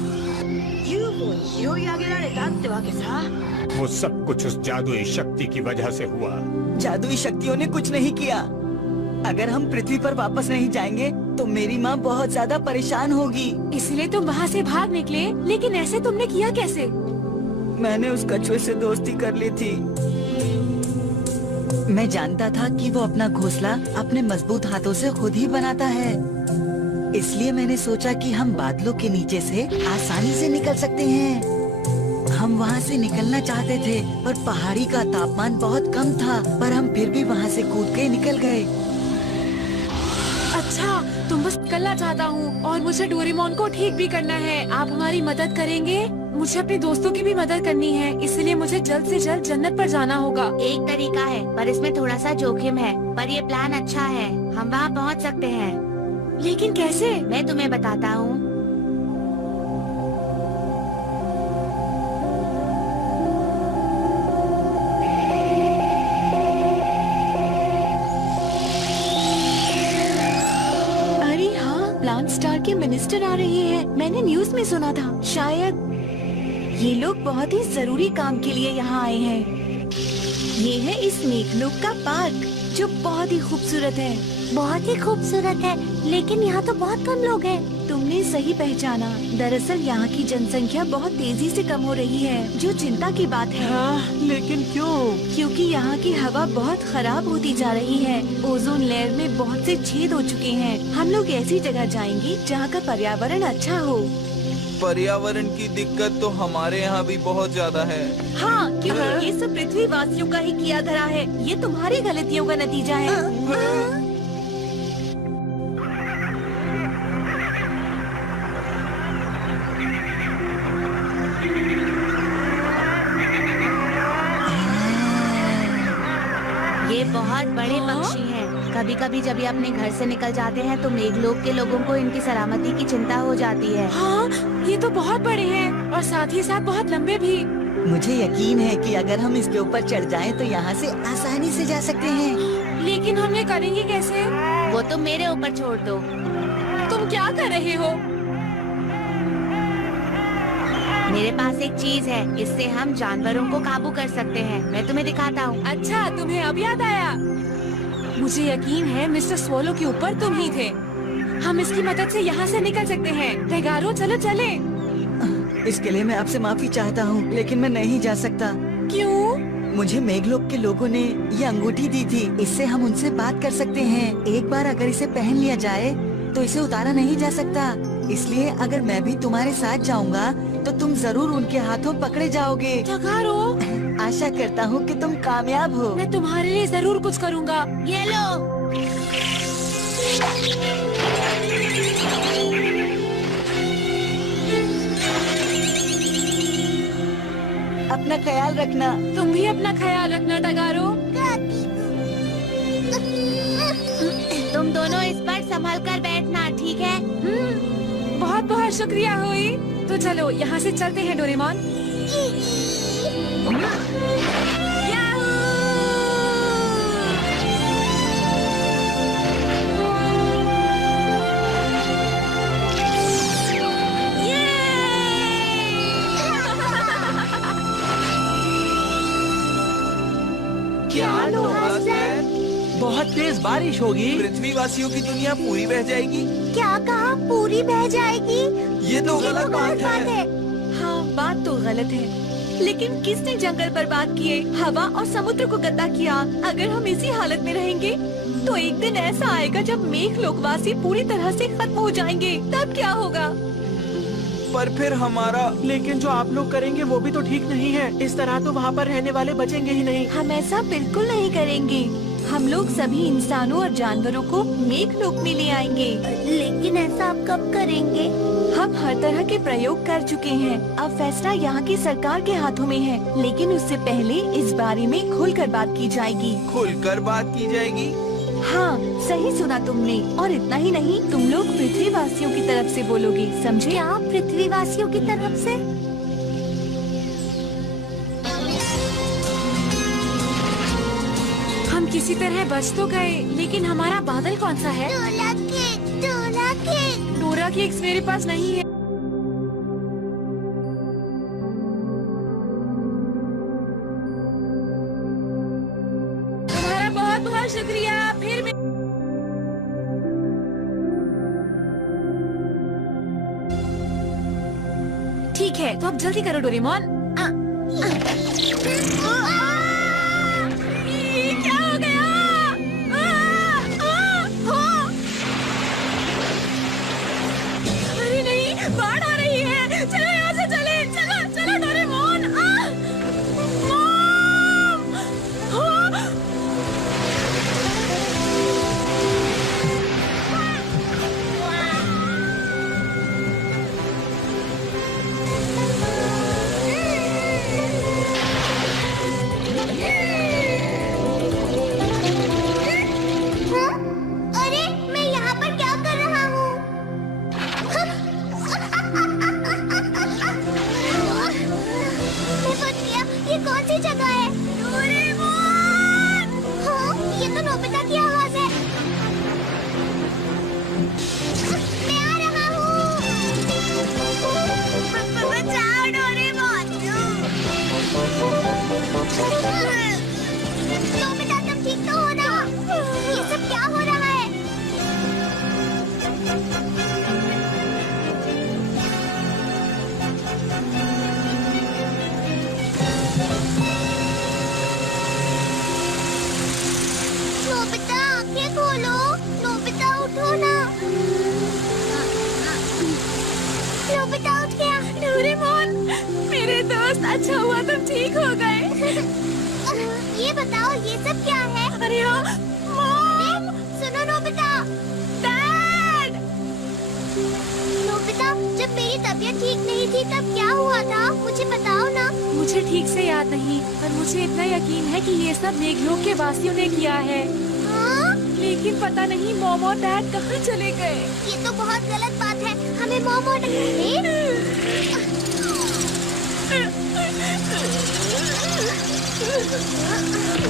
वो सब कुछ उस जादुई शक्ति की वजह से हुआ। जादुई शक्तियों ने कुछ नहीं किया। अगर हम पृथ्वी पर वापस नहीं जाएंगे तो मेरी माँ बहुत ज्यादा परेशान होगी। इसलिए तुम वहाँ से भाग निकले, लेकिन ऐसे तुमने किया कैसे? मैंने उस कछुए से दोस्ती कर ली थी। मैं जानता था कि वो अपना घोंसला अपने मजबूत हाथों से खुद ही बनाता है, इसलिए मैंने सोचा कि हम बादलों के नीचे से आसानी से निकल सकते हैं। हम वहाँ से निकलना चाहते थे, पर पहाड़ी का तापमान बहुत कम था, पर हम फिर भी वहाँ से कूद के निकल गए। अच्छा, तुम बस निकलना चाहता हूँ और मुझे डोरेमोन को ठीक भी करना है। आप हमारी मदद करेंगे? मुझे अपने दोस्तों की भी मदद करनी है, इसलिए मुझे जल्द से जल्द जन्नत पर जाना होगा। एक तरीका है, पर इसमें थोड़ा सा जोखिम है, पर ये प्लान अच्छा है। हम वहाँ पहुँच सकते हैं। लेकिन कैसे? मैं तुम्हें बताता हूँ। प्लांट स्टार के मिनिस्टर आ रहे हैं। मैंने न्यूज़ में सुना था। शायद ये लोग बहुत ही जरूरी काम के लिए यहाँ आए हैं। ये है इस मेघलोक का पार्क, जो बहुत ही खूबसूरत है। बहुत ही खूबसूरत है, लेकिन यहाँ तो बहुत कम लोग हैं। तुमने सही पहचाना। दरअसल यहाँ की जनसंख्या बहुत तेजी से कम हो रही है, जो चिंता की बात है। हाँ, लेकिन क्यों? क्योंकि यहाँ की हवा बहुत खराब होती जा रही है। ओजोन लेयर में बहुत से छेद हो चुके हैं। हम लोग ऐसी जगह जाएंगे जहाँ का पर्यावरण अच्छा हो। पर्यावरण की दिक्कत तो हमारे यहाँ भी बहुत ज्यादा है। हाँ, क्योंकि ये सब पृथ्वी वासियों का ही किया धरा है। ये तुम्हारी गलतियों का नतीजा है। ये बहुत बड़े पक्षी हैं। कभी कभी जब ये अपने घर से निकल जाते हैं तो मेघलोक के लोगों को इनकी सलामती की चिंता हो जाती है। हाँ, ये तो बहुत बड़े हैं और साथ ही साथ बहुत लंबे भी। मुझे यकीन है कि अगर हम इसके ऊपर चढ़ जाएं तो यहाँ से आसानी से जा सकते हैं। लेकिन हम ये करेंगे कैसे? वो तुम मेरे ऊपर छोड़ दो। तुम क्या कर रहे हो? मेरे पास एक चीज है, इससे हम जानवरों को काबू कर सकते हैं। मैं तुम्हें दिखाता हूँ। अच्छा, तुम्हें अब याद आया। मुझे यकीन है मिस्टर स्वॉलो के ऊपर तुम ही थे। हम इसकी मदद से यहाँ से निकल सकते हैं। टेगारो, चलो चले। इसके लिए मैं आपसे माफी चाहता हूँ, लेकिन मैं नहीं जा सकता। क्यों? मुझे मेघलोक के लोगों ने ये अंगूठी दी थी। इससे हम उनसे बात कर सकते हैं। एक बार अगर इसे पहन लिया जाए तो इसे उतारा नहीं जा सकता। इसलिए अगर मैं भी तुम्हारे साथ जाऊंगा तो तुम जरूर उनके हाथों पकड़े जाओगे। टेगारो, आशा करता हूँ कि तुम कामयाब हो। मैं तुम्हारे लिए जरूर कुछ करूँगा। ये लो। अपना ख्याल रखना। तुम भी अपना ख्याल रखना टेगारो। तुम दोनों इस पर संभल कर बैठना, ठीक है? बहुत बहुत शुक्रिया हुई। तो चलो यहाँ से चलते हैं डोरेमोन। क्या नोहास लैंड? बहुत तेज बारिश होगी। पृथ्वी वासियों की दुनिया पूरी बह जाएगी। क्या कहा? पूरी बह जाएगी? ये तो गलत बात है। हाँ, बात तो गलत है, लेकिन किसने जंगल बर्बाद किए, हवा और समुद्र को गंदा किया? अगर हम इसी हालत में रहेंगे तो एक दिन ऐसा आएगा जब मेघ लोकवासी पूरी तरह से खत्म हो जाएंगे, तब क्या होगा? पर फिर हमारा। लेकिन जो आप लोग करेंगे वो भी तो ठीक नहीं है। इस तरह तो वहाँ पर रहने वाले बचेंगे ही नहीं। हम ऐसा बिल्कुल नहीं करेंगे। हम लोग सभी इंसानों और जानवरों को मेघलोक में ले आएंगे। लेकिन ऐसा आप कब करेंगे? हम हर तरह के प्रयोग कर चुके हैं। अब फैसला यहाँ की सरकार के हाथों में है, लेकिन उससे पहले इस बारे में खुलकर बात की जाएगी। खुलकर बात की जाएगी? हाँ, सही सुना तुमने। और इतना ही नहीं, तुम लोग पृथ्वीवासियों की तरफ से बोलोगे, समझे? क्या पृथ्वीवासियों की तरफ से? हम किसी तरह बच तो गए, लेकिन हमारा बादल कौन सा है? डोला केक, डोला केक। डोरा केक्स मेरे पास नहीं है। तुम्हारा बहुत बहुत शुक्रिया। फिर ठीक है, तो अब जल्दी करो डोरेमोन। क्या हो गया? अरे नहीं, बाढ़ आ रही है। चलो यहाँ से चले। चलो चलो डोरेमोन। अरे मैं यहाँ पर क्या कर रहा हूँ? मैं फंस गया। ये कौन सी जगह है? डोरेमोन! हाँ, ये तो नोबिता की आवाज है। मैं आ रहा हूँ। बचाओ डोरेमोन! नोबिता, तुम ठीक तो हो ना? ये सब क्या हो रहा है? नोबिता, आंखें खोलो। नोबिता, उठो ना। नोबिता उठ गया। डोरेमोन, मेरे दोस्त, अच्छा हुआ तुम ठीक हो गए। ये बताओ, ये सब क्या है? अरे हाँ, मॉम! सुनो नोबिता। डैड! नोबिता, जब मेरी तबीयत ठीक नहीं थी तब क्या हुआ था? मुझे बताओ ना। मुझे ठीक से याद नहीं, पर मुझे इतना यकीन है कि ये सब मेघलोक के वासियों ने किया है। हाँ? लेकिन पता नहीं मॉम और डैड कहाँ चले गए। ये तो बहुत गलत बात है। हमें मॉम और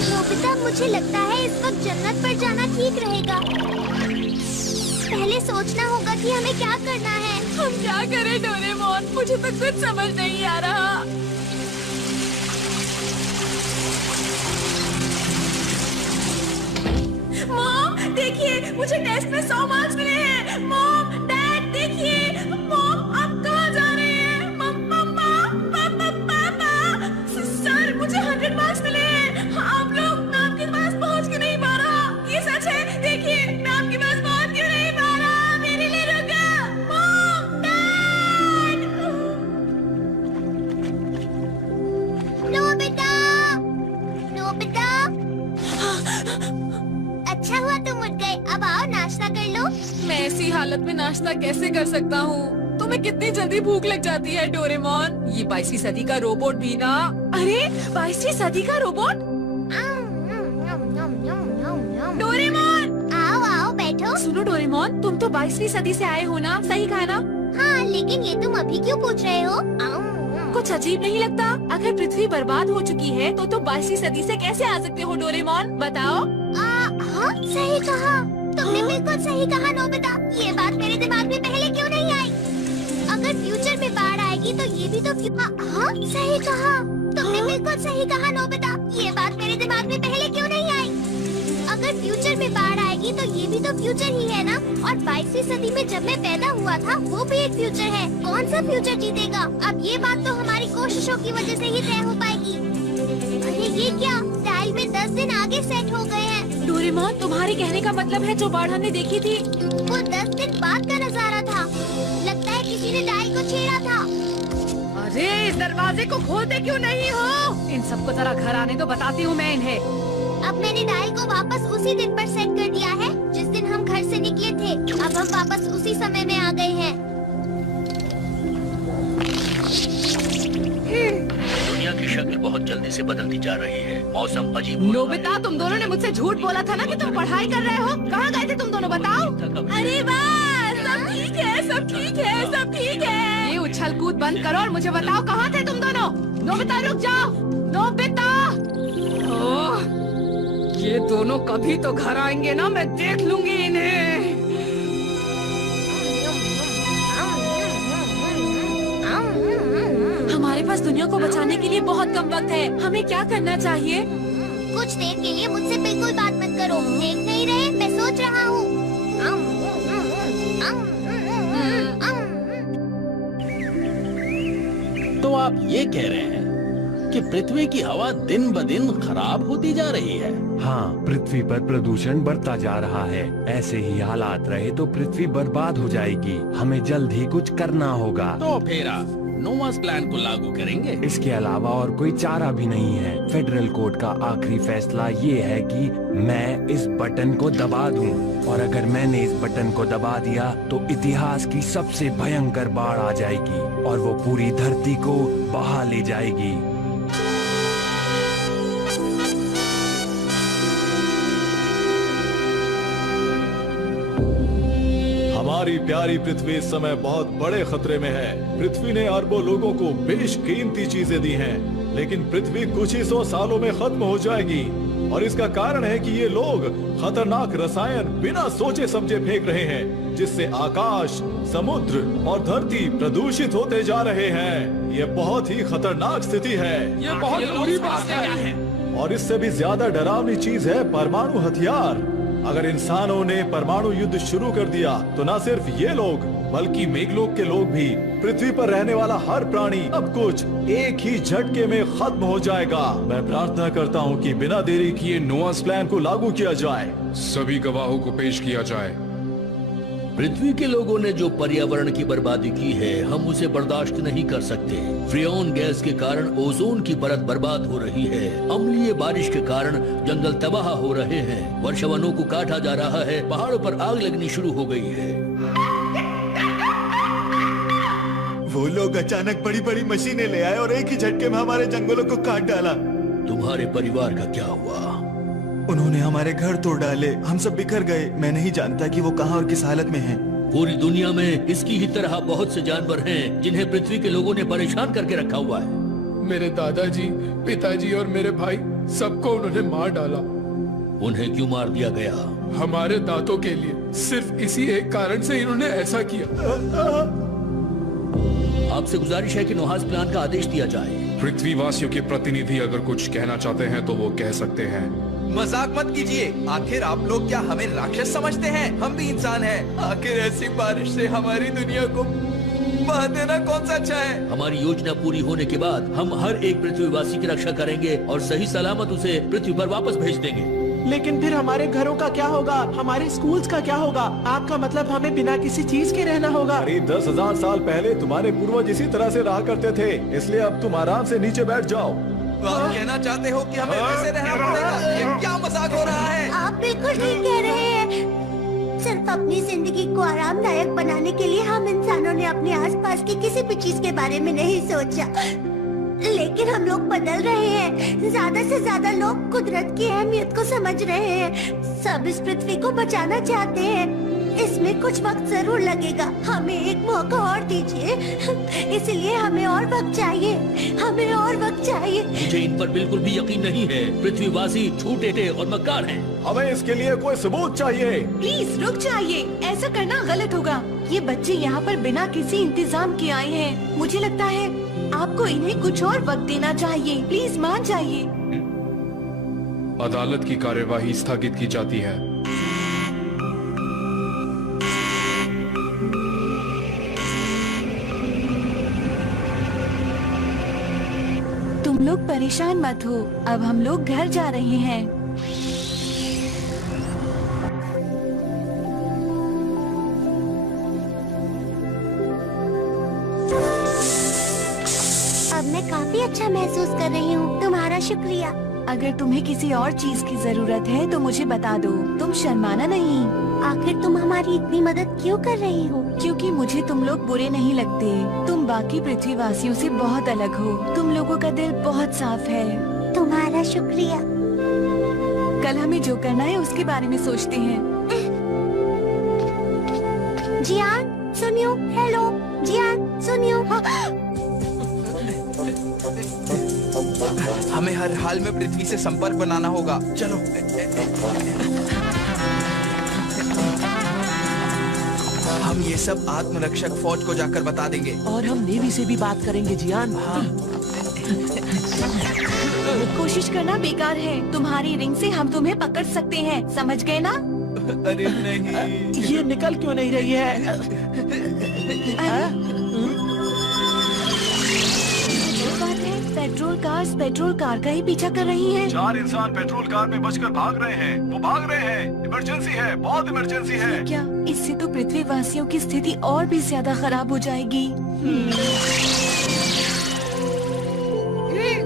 नोबिता, मुझे लगता है इस वक्त जन्नत पर जाना ठीक रहेगा। पहले सोचना होगा कि हमें क्या करना है। हम क्या करें डोरेमोन? मुझे तो कुछ समझ नहीं आ रहा। मॉम, देखिए, मुझे टेस्ट में 100 मार्क्स मिले हैं। मॉम, डैड, देखिए। मॉम, आप कहाँ जा रहे हैं? सर, मुझे 100 मार्क्स मिले हैं। आप लोग, मैं आपके पास पहुँच क्यों नहीं पा रहा? ये सच है। देखिए, मैं आपके पास पहुँच क्यों नहीं पा रहा? मेरे लिए रुका। Mom, dad! नोबिता! नोबिता! अच्छा हुआ तुम उठ गए। अब आओ, नाश्ता कर लो। मैं ऐसी हालत में नाश्ता कैसे कर सकता हूँ? तुम्हें कितनी जल्दी भूख लग जाती है डोरेमोन? ये 22वीं सदी का रोबोट भी ना। अरे, 22वीं सदी का रोबोट? डोरेमोन! आओ आओ, बैठो। सुनो डोरेमोन, तुम तो 22वीं सदी से आए हो ना? सही कहा ना? हाँ, लेकिन ये तुम अभी क्यों पूछ रहे हो? कुछ अजीब नहीं लगता? अगर पृथ्वी बर्बाद हो चुकी है तो 22वीं सदी से कैसे आ सकते हो डोरेमोन? बताओ। हाँ, सही कहा। तुमने बिल्कुल सही कहा नोबिता। ये बात मेरे दिमाग में पहले क्यों नहीं आई? अगर फ्यूचर में बाढ़ आएगी तो ये भी तो हाँ, सही कहा। तुमने बिल्कुल सही कहा नोबिता। ये बात मेरे दिमाग में पहले क्यों नहीं आई? अगर फ्यूचर में बाढ़ आएगी तो ये भी तो फ्यूचर ही है ना। और 22वीं सदी में जब मैं पैदा हुआ था वो भी एक फ्यूचर है। कौन सा फ्यूचर जीतेगा? अब ये बात तो हमारी कोशिशों की वजह से ही तय हो पाएगी। अरे ये क्या, डायल में 10 दिन आगे सेट हो गए हैं। डोरेमोन, तुम्हारे कहने का मतलब है जो बाढ़ हमने देखी थी वो 10 दिन बाद का नजारा था। लगता है किसी ने डायल को छेड़ा था। अरे इस दरवाजे को खोलते क्यों नहीं हो? इन सबको जरा घर आने तो बताती हूँ मैं इन्हें। अब मैंने डायल को वापस उसी दिन पर सेट कर दिया है जिस दिन हम घर से निकले थे। अब हम वापस उसी समय में आ गए हैं। दुनिया की शक्ल बहुत जल्दी से बदलती जा रही है। मौसम अजीब हो रहा है। नोबिता, तुम दोनों ने मुझसे झूठ बोला था ना कि तुम पढ़ाई कर रहे हो। कहाँ गए थे तुम दोनों, बताओ। अरे वाह, सब ठीक है, सब ठीक है, सब ठीक है। ये उछल कूद बंद करो और मुझे बताओ कहाँ थे तुम दोनों। नोबिता रुक जाओ, नोबिता। ओह, ये दोनों कभी तो घर आएंगे ना, मैं देख लूंगी इन्हें। हमारे पास दुनिया को बचाने के लिए बहुत कम वक्त है। हमें क्या करना चाहिए? कुछ देर के लिए मुझसे बिल्कुल बात मत करो। देख नहीं रहे, मैं सोच रहा हूँ। तो आप ये कह रहे हैं कि पृथ्वी की हवा दिन ब दिन खराब होती जा रही है? हाँ, पृथ्वी पर प्रदूषण बढ़ता जा रहा है। ऐसे ही हालात रहे तो पृथ्वी बर्बाद हो जाएगी। हमें जल्द ही कुछ करना होगा। तो फिर आप नोवास प्लान को लागू करेंगे? इसके अलावा और कोई चारा भी नहीं है। फेडरल कोर्ट का आखिरी फैसला ये है कि मैं इस बटन को दबा दूं, और अगर मैंने इस बटन को दबा दिया तो इतिहास की सबसे भयंकर बाढ़ आ जाएगी और वो पूरी धरती को बहा ले जाएगी। हमारी प्यारी पृथ्वी इस समय बहुत बड़े खतरे में है। पृथ्वी ने अरबों लोगों को बेशकीमती चीजें दी हैं, लेकिन पृथ्वी कुछ ही 100 सालों में खत्म हो जाएगी। और इसका कारण है कि ये लोग खतरनाक रसायन बिना सोचे समझे फेंक रहे हैं, जिससे आकाश, समुद्र और धरती प्रदूषित होते जा रहे हैं। ये बहुत ही खतरनाक स्थिति है। ये बहुत बुरी बात है। और इससे भी ज्यादा डरावनी चीज है परमाणु हथियार। अगर इंसानों ने परमाणु युद्ध शुरू कर दिया तो न सिर्फ ये लोग बल्कि मेघलोक के लोग भी, पृथ्वी पर रहने वाला हर प्राणी अब कुछ एक ही झटके में खत्म हो जाएगा। मैं प्रार्थना करता हूँ कि बिना देरी किए नोआस प्लान को लागू किया जाए। सभी गवाहों को पेश किया जाए। पृथ्वी के लोगों ने जो पर्यावरण की बर्बादी की है, हम उसे बर्दाश्त नहीं कर सकते। फ्रियोन गैस के कारण ओजोन की परत बर्बाद हो रही है। अम्लीय बारिश के कारण जंगल तबाह हो रहे हैं। वर्षावनों को काटा जा रहा है। पहाड़ों पर आग लगनी शुरू हो गई है। वो लोग अचानक बड़ी बड़ी मशीनें ले आए और एक ही झटके में हमारे जंगलों को काट डाला। तुम्हारे परिवार का क्या हुआ? उन्होंने हमारे घर तोड़ डाले। हम सब बिखर गए। मैं नहीं जानता कि वो कहाँ और किस हालत में हैं। पूरी दुनिया में इसकी ही तरह बहुत से जानवर हैं जिन्हें पृथ्वी के लोगों ने परेशान करके रखा हुआ है। मेरे दादाजी, पिताजी और मेरे भाई, सबको उन्होंने मार डाला। उन्हें क्यों मार दिया गया? हमारे दांतों के लिए। सिर्फ इसी एक कारण से इन्होंने ऐसा किया। आपसे गुजारिश है कि नोहास प्लान का आदेश दिया जाए। पृथ्वीवासियों के प्रतिनिधि अगर कुछ कहना चाहते हैं तो वो कह सकते हैं। मजाक मत कीजिए। आखिर आप लोग क्या हमें राक्षस समझते हैं? हम भी इंसान हैं। आखिर ऐसी बारिश से हमारी दुनिया को बहा देना कौन सा अच्छा है? हमारी योजना पूरी होने के बाद हम हर एक पृथ्वीवासी की रक्षा करेंगे और सही सलामत उसे पृथ्वी पर वापस भेज देंगे। लेकिन फिर हमारे घरों का क्या होगा? हमारे स्कूल्स का क्या होगा? आपका मतलब हमें बिना किसी चीज के रहना होगा? करीब 10,000 साल पहले तुम्हारे पूर्वज इसी तरह से रहा करते थे, इसलिए अब तुम आराम से नीचे बैठ जाओ। तो आप कहना चाहते हो कि हमें वैसे रहना पड़ेगा? ये क्या मजाक हो रहा है? आप बिल्कुल ठीक कह रहे हैं। सिर्फ अपनी जिंदगी को आरामदायक बनाने के लिए हम इंसानों ने अपने आसपास की किसी भी चीज के बारे में नहीं सोचा। लेकिन हम लोग बदल रहे हैं। ज्यादा से ज्यादा लोग कुदरत की अहमियत को समझ रहे हैं। सब इस पृथ्वी को बचाना चाहते हैं। इसमें कुछ वक्त जरूर लगेगा। हमें एक मौका और दीजिए। इसलिए हमें और वक्त चाहिए। हमें और वक्त चाहिए। मुझे इन पर बिल्कुल भी यकीन नहीं है। पृथ्वीवासी झूठे और मक्कार हैं। हमें इसके लिए कोई सबूत चाहिए। प्लीज रुक जाइए। ऐसा करना गलत होगा। ये बच्चे यहाँ पर बिना किसी इंतजाम के आए हैं। मुझे लगता है आपको इन्हें कुछ और वक्त देना चाहिए। प्लीज मान जाइए। अदालत की कार्यवाही स्थगित की जाती है। तुम लोग परेशान मत हो, अब हम लोग घर जा रहे हैं। अब मैं काफी अच्छा महसूस कर रही हूँ, तुम्हारा शुक्रिया। अगर तुम्हें किसी और चीज की जरूरत है तो मुझे बता दो, तुम शर्माना नहीं। आखिर तुम हमारी इतनी मदद क्यों कर रही हो? क्योंकि मुझे तुम लोग बुरे नहीं लगते। तुम बाकी पृथ्वीवासियों से बहुत अलग हो। तुम लोगों का दिल बहुत साफ है। तुम्हारा शुक्रिया। कल हमें जो करना है उसके बारे में सोचते हैं। जियान सुनियो, हेलो जियान सुनियो। हमें हर हाल में पृथ्वी से संपर्क बनाना होगा। चलो। हम ये सब आत्मरक्षक फौज को जाकर बता देंगे। और हम नेवी से भी बात करेंगे जियान। हाँ। कोशिश करना बेकार है। तुम्हारी रिंग से हम तुम्हें पकड़ सकते हैं, समझ गए ना? अरे नहीं, ये निकल क्यों नहीं रही है? पेट्रोल कार का ही पीछा कर रही हैं। 4 इंसान पेट्रोल कार में बचकर भाग रहे हैं। वो भाग रहे हैं। इमरजेंसी है, बहुत इमरजेंसी है। क्या इससे तो पृथ्वी वासियों की स्थिति और भी ज्यादा खराब हो जाएगी।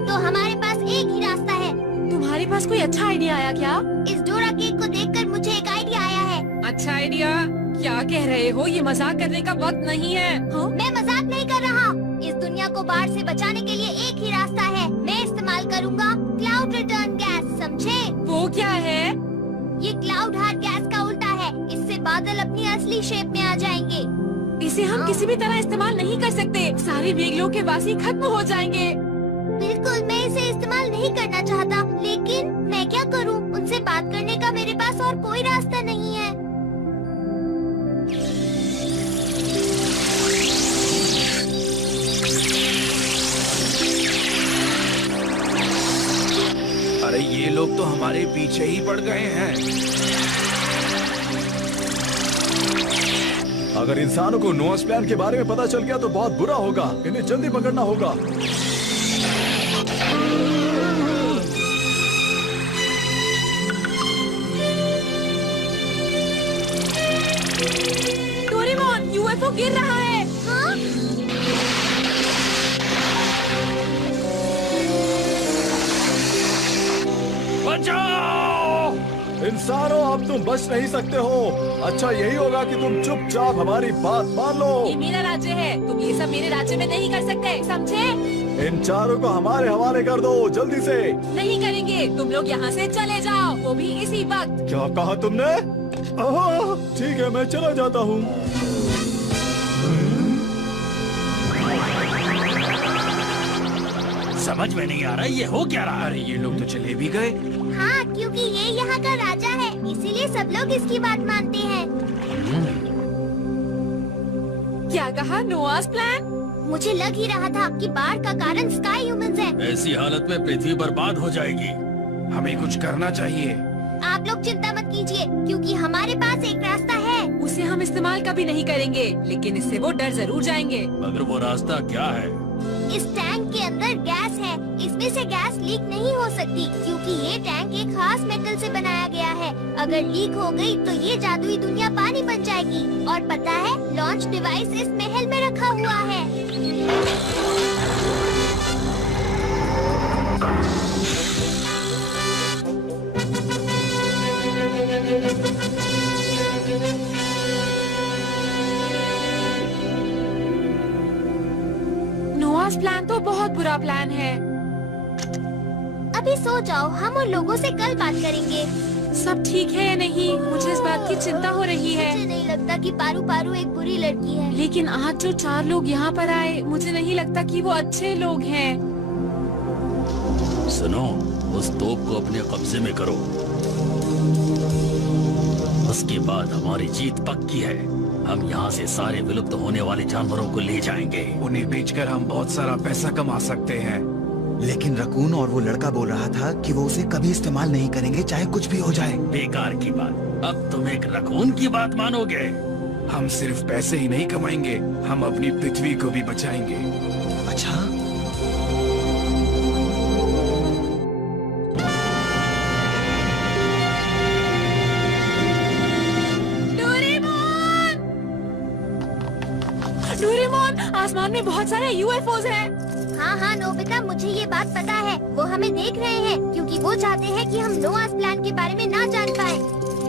तो हमारे पास एक ही रास्ता है। तुम्हारे पास कोई अच्छा आइडिया आया क्या? इस डोरा केक को देखकर मुझे एक आइडिया आया है। अच्छा आइडिया? क्या कह रहे हो? ये मजाक करने का वक्त नहीं है। हाँ? मैं मजाक नहीं कर रहा। इस दुनिया को बाढ़ से बचाने के लिए एक ही रास्ता है। मैं इस्तेमाल करूंगा क्लाउड रिटर्न गैस, समझे? वो क्या है? ये क्लाउड हार्ट गैस का उल्टा है। इससे बादल अपनी असली शेप में आ जाएंगे। इसे हम किसी भी तरह इस्तेमाल नहीं कर सकते। सारे वेगलों के वासी खत्म हो जाएंगे। बिल्कुल, मैं इसे इस्तेमाल नहीं करना चाहता, लेकिन मैं क्या करूं? उनसे बात करने का मेरे पास और कोई रास्ता नहीं है। अरे ये लोग तो हमारे पीछे ही पड़ गए हैं। अगर इंसानों को नोआस प्लान के बारे में पता चल गया तो बहुत बुरा होगा। इन्हें जल्दी पकड़ना होगा। डोरेमोन, यूएफओ गिर रहा है। हाँ? बचाओ! इंसानों, अब तुम बच नहीं सकते हो। अच्छा यही होगा कि तुम चुपचाप हमारी बात मान लो। ये मेरा राज्य है, तुम ये सब मेरे राज्य में नहीं कर सकते, समझे? इन चारों को हमारे हवाले कर दो, जल्दी से। नहीं करेंगे। तुम लोग यहाँ से चले जाओ, वो भी इसी वक्त। क्या कहा तुमने? ठीक है, मैं चला जाता हूँ। समझ में नहीं आ रहा ये हो क्या रहा है। अरे ये लोग तो चले भी गए। हाँ, क्योंकि ये यहाँ का राजा है, इसीलिए सब लोग इसकी बात मानते हैं। क्या कहा? नोआस प्लान? मुझे लग ही रहा था कि बाढ़ का कारण स्काई ह्यूमंस है। ऐसी हालत में पृथ्वी बर्बाद हो जाएगी। हमें कुछ करना चाहिए। आप लोग चिंता मत कीजिए, क्योंकि हमारे पास एक रास्ता है। उसे हम इस्तेमाल कभी नहीं करेंगे, लेकिन इससे वो डर जरूर जाएंगे। मगर वो रास्ता क्या है? इस टैंक के अंदर गैस है। इसमें से गैस लीक नहीं हो सकती, क्योंकि ये टैंक एक खास मेटल से बनाया गया है। अगर लीक हो गई तो ये जादुई दुनिया पानी बन जाएगी। और पता है, लॉन्च डिवाइस इस महल में रखा हुआ है। नोआस प्लान तो बहुत बुरा प्लान है। अभी सो जाओ, हम उन लोगों से कल बात करेंगे। सब ठीक है या नहीं? मुझे इस बात की चिंता हो रही है। मुझे नहीं लगता कि पारू पारू एक बुरी लड़की है। लेकिन आज जो 4 लोग यहाँ पर आए, मुझे नहीं लगता कि वो अच्छे लोग हैं। सुनो, उस तोप को अपने कब्जे में करो। उसके बाद हमारी जीत पक्की है। हम यहाँ से सारे विलुप्त होने वाले जानवरों को ले जाएंगे। उन्हें बेचकर हम बहुत सारा पैसा कमा सकते हैं। लेकिन रकून और वो लड़का बोल रहा था कि वो उसे कभी इस्तेमाल नहीं करेंगे, चाहे कुछ भी हो जाए। बेकार की बात। अब तुम एक रकून की बात मानोगे? हम सिर्फ पैसे ही नहीं कमाएंगे, हम अपनी पृथ्वी को भी बचाएंगे। अच्छा? डोरेमोन, आसमान में बहुत सारे यूएफओज हैं। हाँ हाँ नोबिता, मुझे ये बात पता है। वो हमें देख रहे हैं क्योंकि वो चाहते हैं कि हम नोआस प्लान के बारे में ना जान पाए।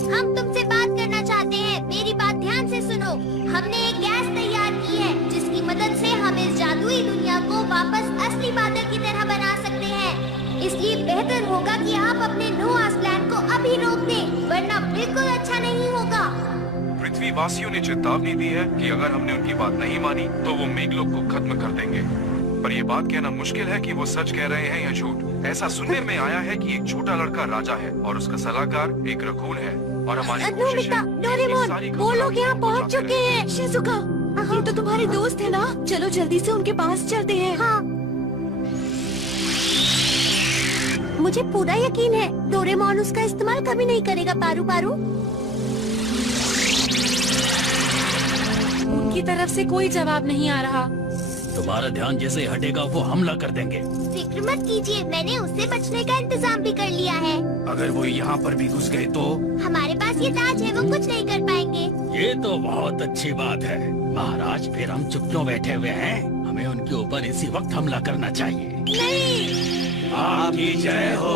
हम तुमसे बात करना चाहते हैं, मेरी बात ध्यान से सुनो। हमने एक गैस तैयार की है जिसकी मदद से हम इस जादुई दुनिया को वापस असली बादल की तरह बना सकते हैं। इसलिए बेहतर होगा कि आप अपने नोआस प्लान को अभी रोक दें, वरना बिल्कुल अच्छा नहीं होगा। पृथ्वी वासियों ने चेतावनी दी है कि अगर हमने उनकी बात नहीं मानी तो वो मेघलोक को खत्म कर देंगे। पर ये बात कहना मुश्किल है कि वो सच कह रहे हैं या झूठ। ऐसा सुनने में आया है कि एक छोटा लड़का राजा है और उसका सलाहकार एक रकून है और हमारी कोशिश है डोरेमोन, वो लोग यहाँ पहुँच चुके हैं। शिजुका, ये तो तुम्हारे दोस्त है ना? चलो जल्दी से उनके पास चलते हैं। हाँ। मुझे पूरा यकीन है डोरेमोन उसका इस्तेमाल कभी नहीं करेगा। पारू पारू, उनकी तरफ से कोई जवाब नहीं आ रहा। तुम्हारा ध्यान जैसे हटेगा वो हमला कर देंगे। फिक्र मत कीजिए, मैंने उससे बचने का इंतजाम भी कर लिया है। अगर वो यहाँ पर भी घुस गए तो? हमारे पास ये ताज है, वो कुछ नहीं कर पाएंगे। ये तो बहुत अच्छी बात है महाराज। फिर हम चुप क्यों बैठे हुए हैं? हमें उनके ऊपर इसी वक्त हमला करना चाहिए। नहीं, आपकी जय हो।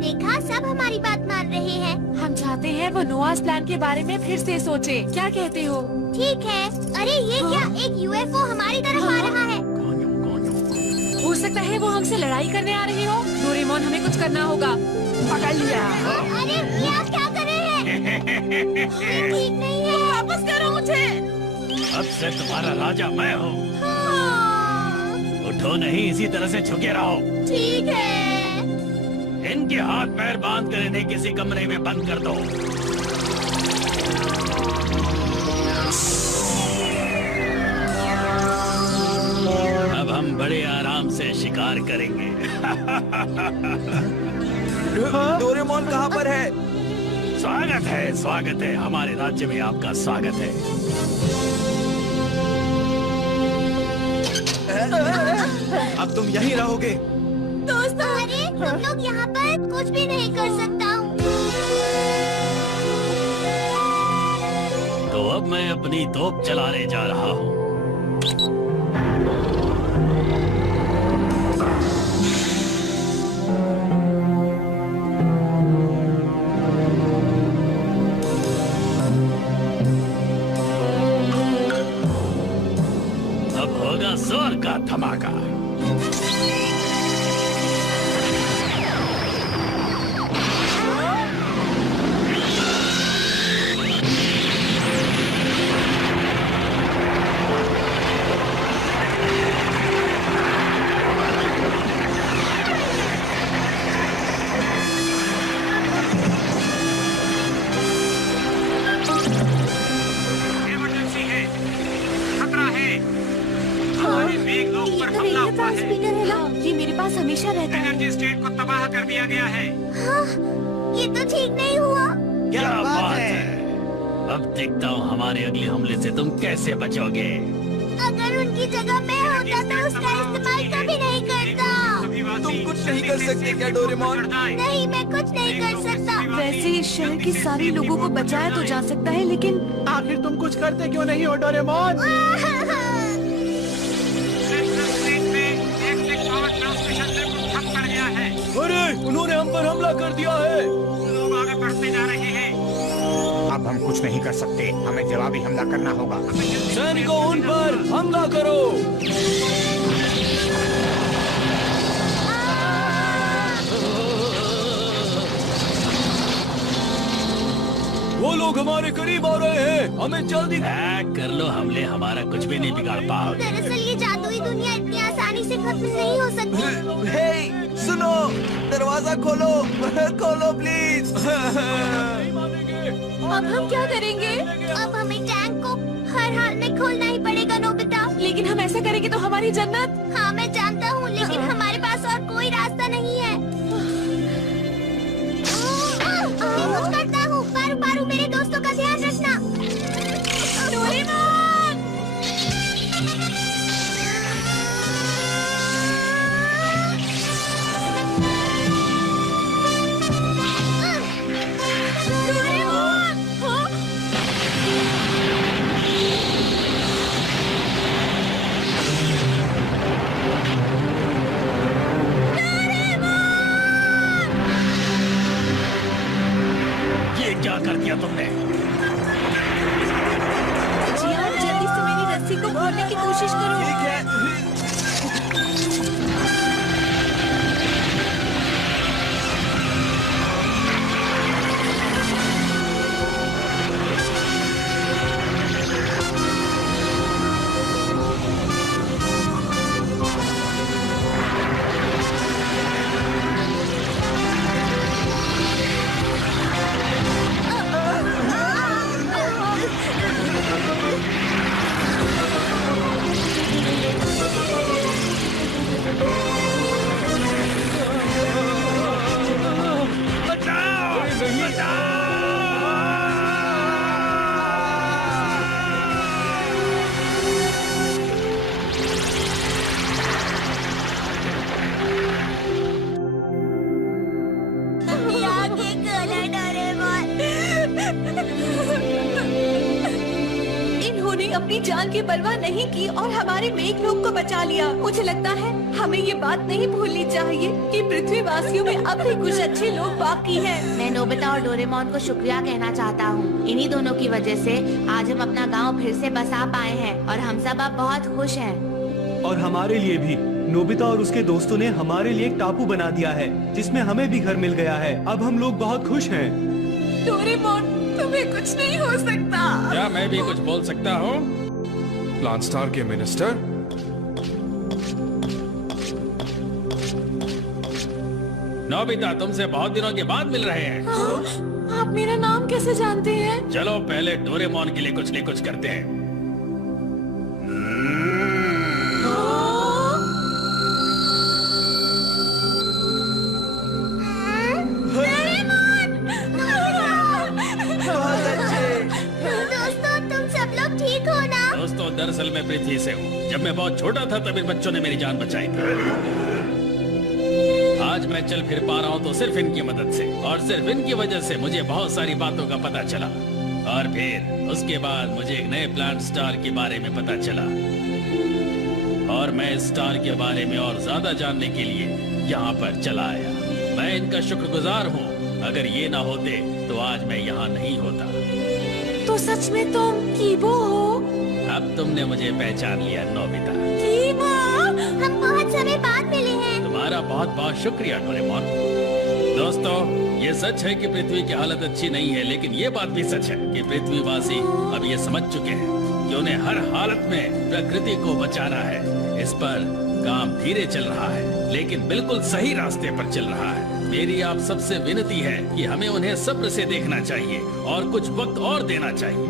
देखा, सब हमारी बात मान रहे हैं। हम चाहते हैं वो नोआस प्लान के बारे में फिर से सोचे। क्या कहते हो? ठीक है। अरे ये क्या, एक यूएफओ हमारी तरफ आ रहा है। हो सकता है वो हमसे लड़ाई करने आ रहे हो। डोरेमोन, हमें कुछ करना होगा। पकड़ लिया। अरे ये आप क्या कर रहे हैं? ठीक नहीं है, वापस करो मुझे। अब से तुम्हारा राजा मैं हूँ। उठो नहीं, इसी तरह से झुके रहो। ठीक है। इनके हाथ पैर बांध कर इन्हें किसी कमरे में बंद कर दो। अब हम बड़े आराम से शिकार करेंगे। डोरेमोन कहाँ पर है? स्वागत है हमारे राज्य में, आपका स्वागत है। अब तुम यहीं रहोगे? दोस्तों, अरे हम लोग यहाँ पर कुछ भी नहीं कर सकता हूँ। तो अब मैं अपनी तोप चलाने जा रहा हूँ। अब होगा जोर का धमाका। ट्रांसमीटर है ना, ये मेरे पास हमेशा रहता है। एनर्जी स्टेट को तबाह कर दिया गया है। हाँ, ये तो ठीक नहीं हुआ। क्या बात है? अब देखता हूँ हमारे अगले हमले से तुम कैसे बचोगे। अगर उनकी जगह मैं होता तो उसका इस्तेमाल कभी नहीं करता। तुम कुछ नहीं कर सकते क्या डोरेमोन? नहीं, मैं कुछ नहीं कर सकता। वैसे इस शहर के सारे लोगों को बचाया तो जा सकता है, लेकिन आखिर तुम कुछ करते क्यों नहीं हो डोरेमोन? अरे उन्होंने हम पर हमला कर दिया है। लोग आगे बढ़ते जा रहे हैं। अब हम कुछ नहीं कर सकते, हमें जवाबी हमला करना होगा। सैनिकों, उन पर हमला करो। वो लोग हमारे करीब आ रहे हैं, हमें जल्दी कर लो हमले, हमारा कुछ भी नहीं बिगाड़ पाओगे। दरअसल ये जादुई दुनिया इतनी आसानी से खत्म नहीं हो सकती। हे, सुनो, दरवाजा खोलो, खोलो प्लीज। अब हम क्या करेंगे? अब हमें टैंक को हर हाल में खोलना ही पड़ेगा नोबिता। लेकिन हम ऐसा करेंगे तो हमारी जन्नत। हाँ मैं जानता हूँ, लेकिन हमारे पास और कोई रास्ता नहीं है। कुछ करता हूँ। पारू पारू, मेरे दोस्तों का ध्यान रखना। डोरेमोन! डोरेमोन! हाँ? ये क्या कर दिया तुमने? जियान, जल्दी से मेरी रस्सी को खोलने की कोशिश करो। ठीक है। इन्होंने अपनी जान की परवाह नहीं की और हमारे मेघ लोग को बचा लिया। मुझे लगता है हमें ये बात नहीं भूलनी चाहिए कि पृथ्वी वासियों में अब भी कुछ अच्छे लोग बाकी हैं। मैं नोबिता और डोरेमोन को शुक्रिया कहना चाहता हूँ। इन्हीं दोनों की वजह से आज हम अपना गांव फिर से बसा पाए हैं और हम सब अब बहुत खुश हैं। और हमारे लिए भी नोबिता और उसके दोस्तों ने हमारे लिए एक टापू बना दिया है जिसमें हमें भी घर मिल गया है। अब हम लोग बहुत खुश हैं। डोरेमोन, तुम्हें कुछ नहीं हो सकता। क्या मैं भी कुछ बोल सकता हूँ? प्लान स्टार के मिनिस्टर, नोबिता, तुमसे बहुत दिनों के बाद मिल रहे हैं। हाँ? आप मेरा नाम कैसे जानते हैं? चलो पहले डोरेमोन के लिए कुछ करते हैं। दोस्तों, तुम सब लोग ठीक हो ना? दोस्तों, दरअसल मैं पृथ्वी से हूँ। जब मैं बहुत छोटा था तब इन बच्चों ने मेरी जान बचाई थी। आज मैं चल फिर पा रहा हूँ तो सिर्फ इनकी मदद से, और सिर्फ इनकी वजह से मुझे बहुत सारी बातों का पता चला। और फिर उसके बाद मुझे एक नए प्लांट स्टार के बारे में पता चला, और मैं इस स्टार के बारे में और ज्यादा जानने के लिए यहाँ पर चला आया। मैं इनका शुक्रगुजार हूँ। अगर ये ना होते तो आज मैं यहाँ नहीं होता। तो सच में तुम कीबो हो? अब तुमने मुझे पहचान लिया नोबिता। कीबो! हम बहुत समय बाद मिले हैं। तुम्हारा बहुत बहुत शुक्रिया डोरेमोन। दोस्तों, ये सच है कि पृथ्वी की हालत अच्छी नहीं है, लेकिन ये बात भी सच है कि पृथ्वीवासी अब ये समझ चुके हैं कि उन्हें हर हालत में प्रकृति को बचाना है। इस पर काम धीरे चल रहा है, लेकिन बिल्कुल सही रास्ते पर चल रहा है। मेरी आप सबसे विनती है कि हमें उन्हें सब्र से देखना चाहिए और कुछ वक्त और देना चाहिए।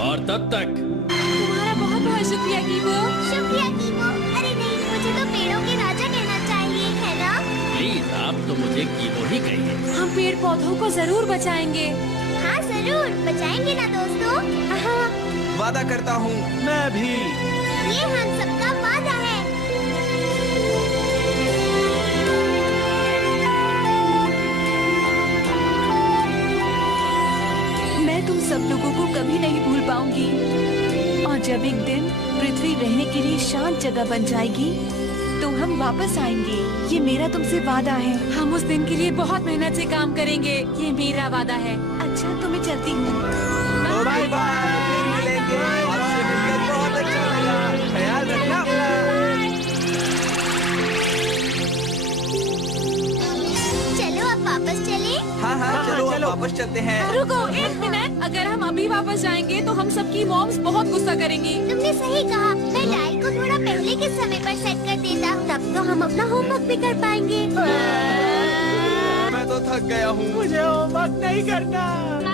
और तब तक तुम्हारा बहुत बहुत शुक्रिया कीबो। शुक्रिया कीबो। अरे नहीं, मुझे तो पेड़ों के राजा कहना चाहिए, है ना? प्लीज, आप तो मुझे कीबो ही कहिए। हम पेड़ पौधों को जरूर बचाएंगे। हाँ जरूर बचाएंगे ना दोस्तों। वादा करता हूँ। मैं भी। ये हम सबका वादा है। मैं तुम सब लोगों को कभी नहीं भूल पाऊंगी, और जब एक दिन पृथ्वी रहने के लिए शांत जगह बन जाएगी तो हम वापस आएंगे। ये मेरा तुमसे वादा है। हम उस दिन के लिए बहुत मेहनत से काम करेंगे। ये मेरा वादा है। अच्छा, तो मैं चलती हूँ। बाय बाय, फिर मिलेंगे। आपसे मिलकर बहुत अच्छा लगा। ख्याल रखना अपना। चलो अब वापस चले। हाँ, चलो वापस चलते हैं। रुको एक मिनट, अगर हम अभी वापस जाएंगे तो हम सबकी मॉम्स बहुत गुस्सा करेंगी। तुमने सही कहा। मैं डायल को थोड़ा पहले के समय पर सेट कर देता हूँ, तब तो हम अपना होमवर्क भी कर पाएंगे। मैं तो थक गया हूँ। मुझे होमवर्क नहीं करना।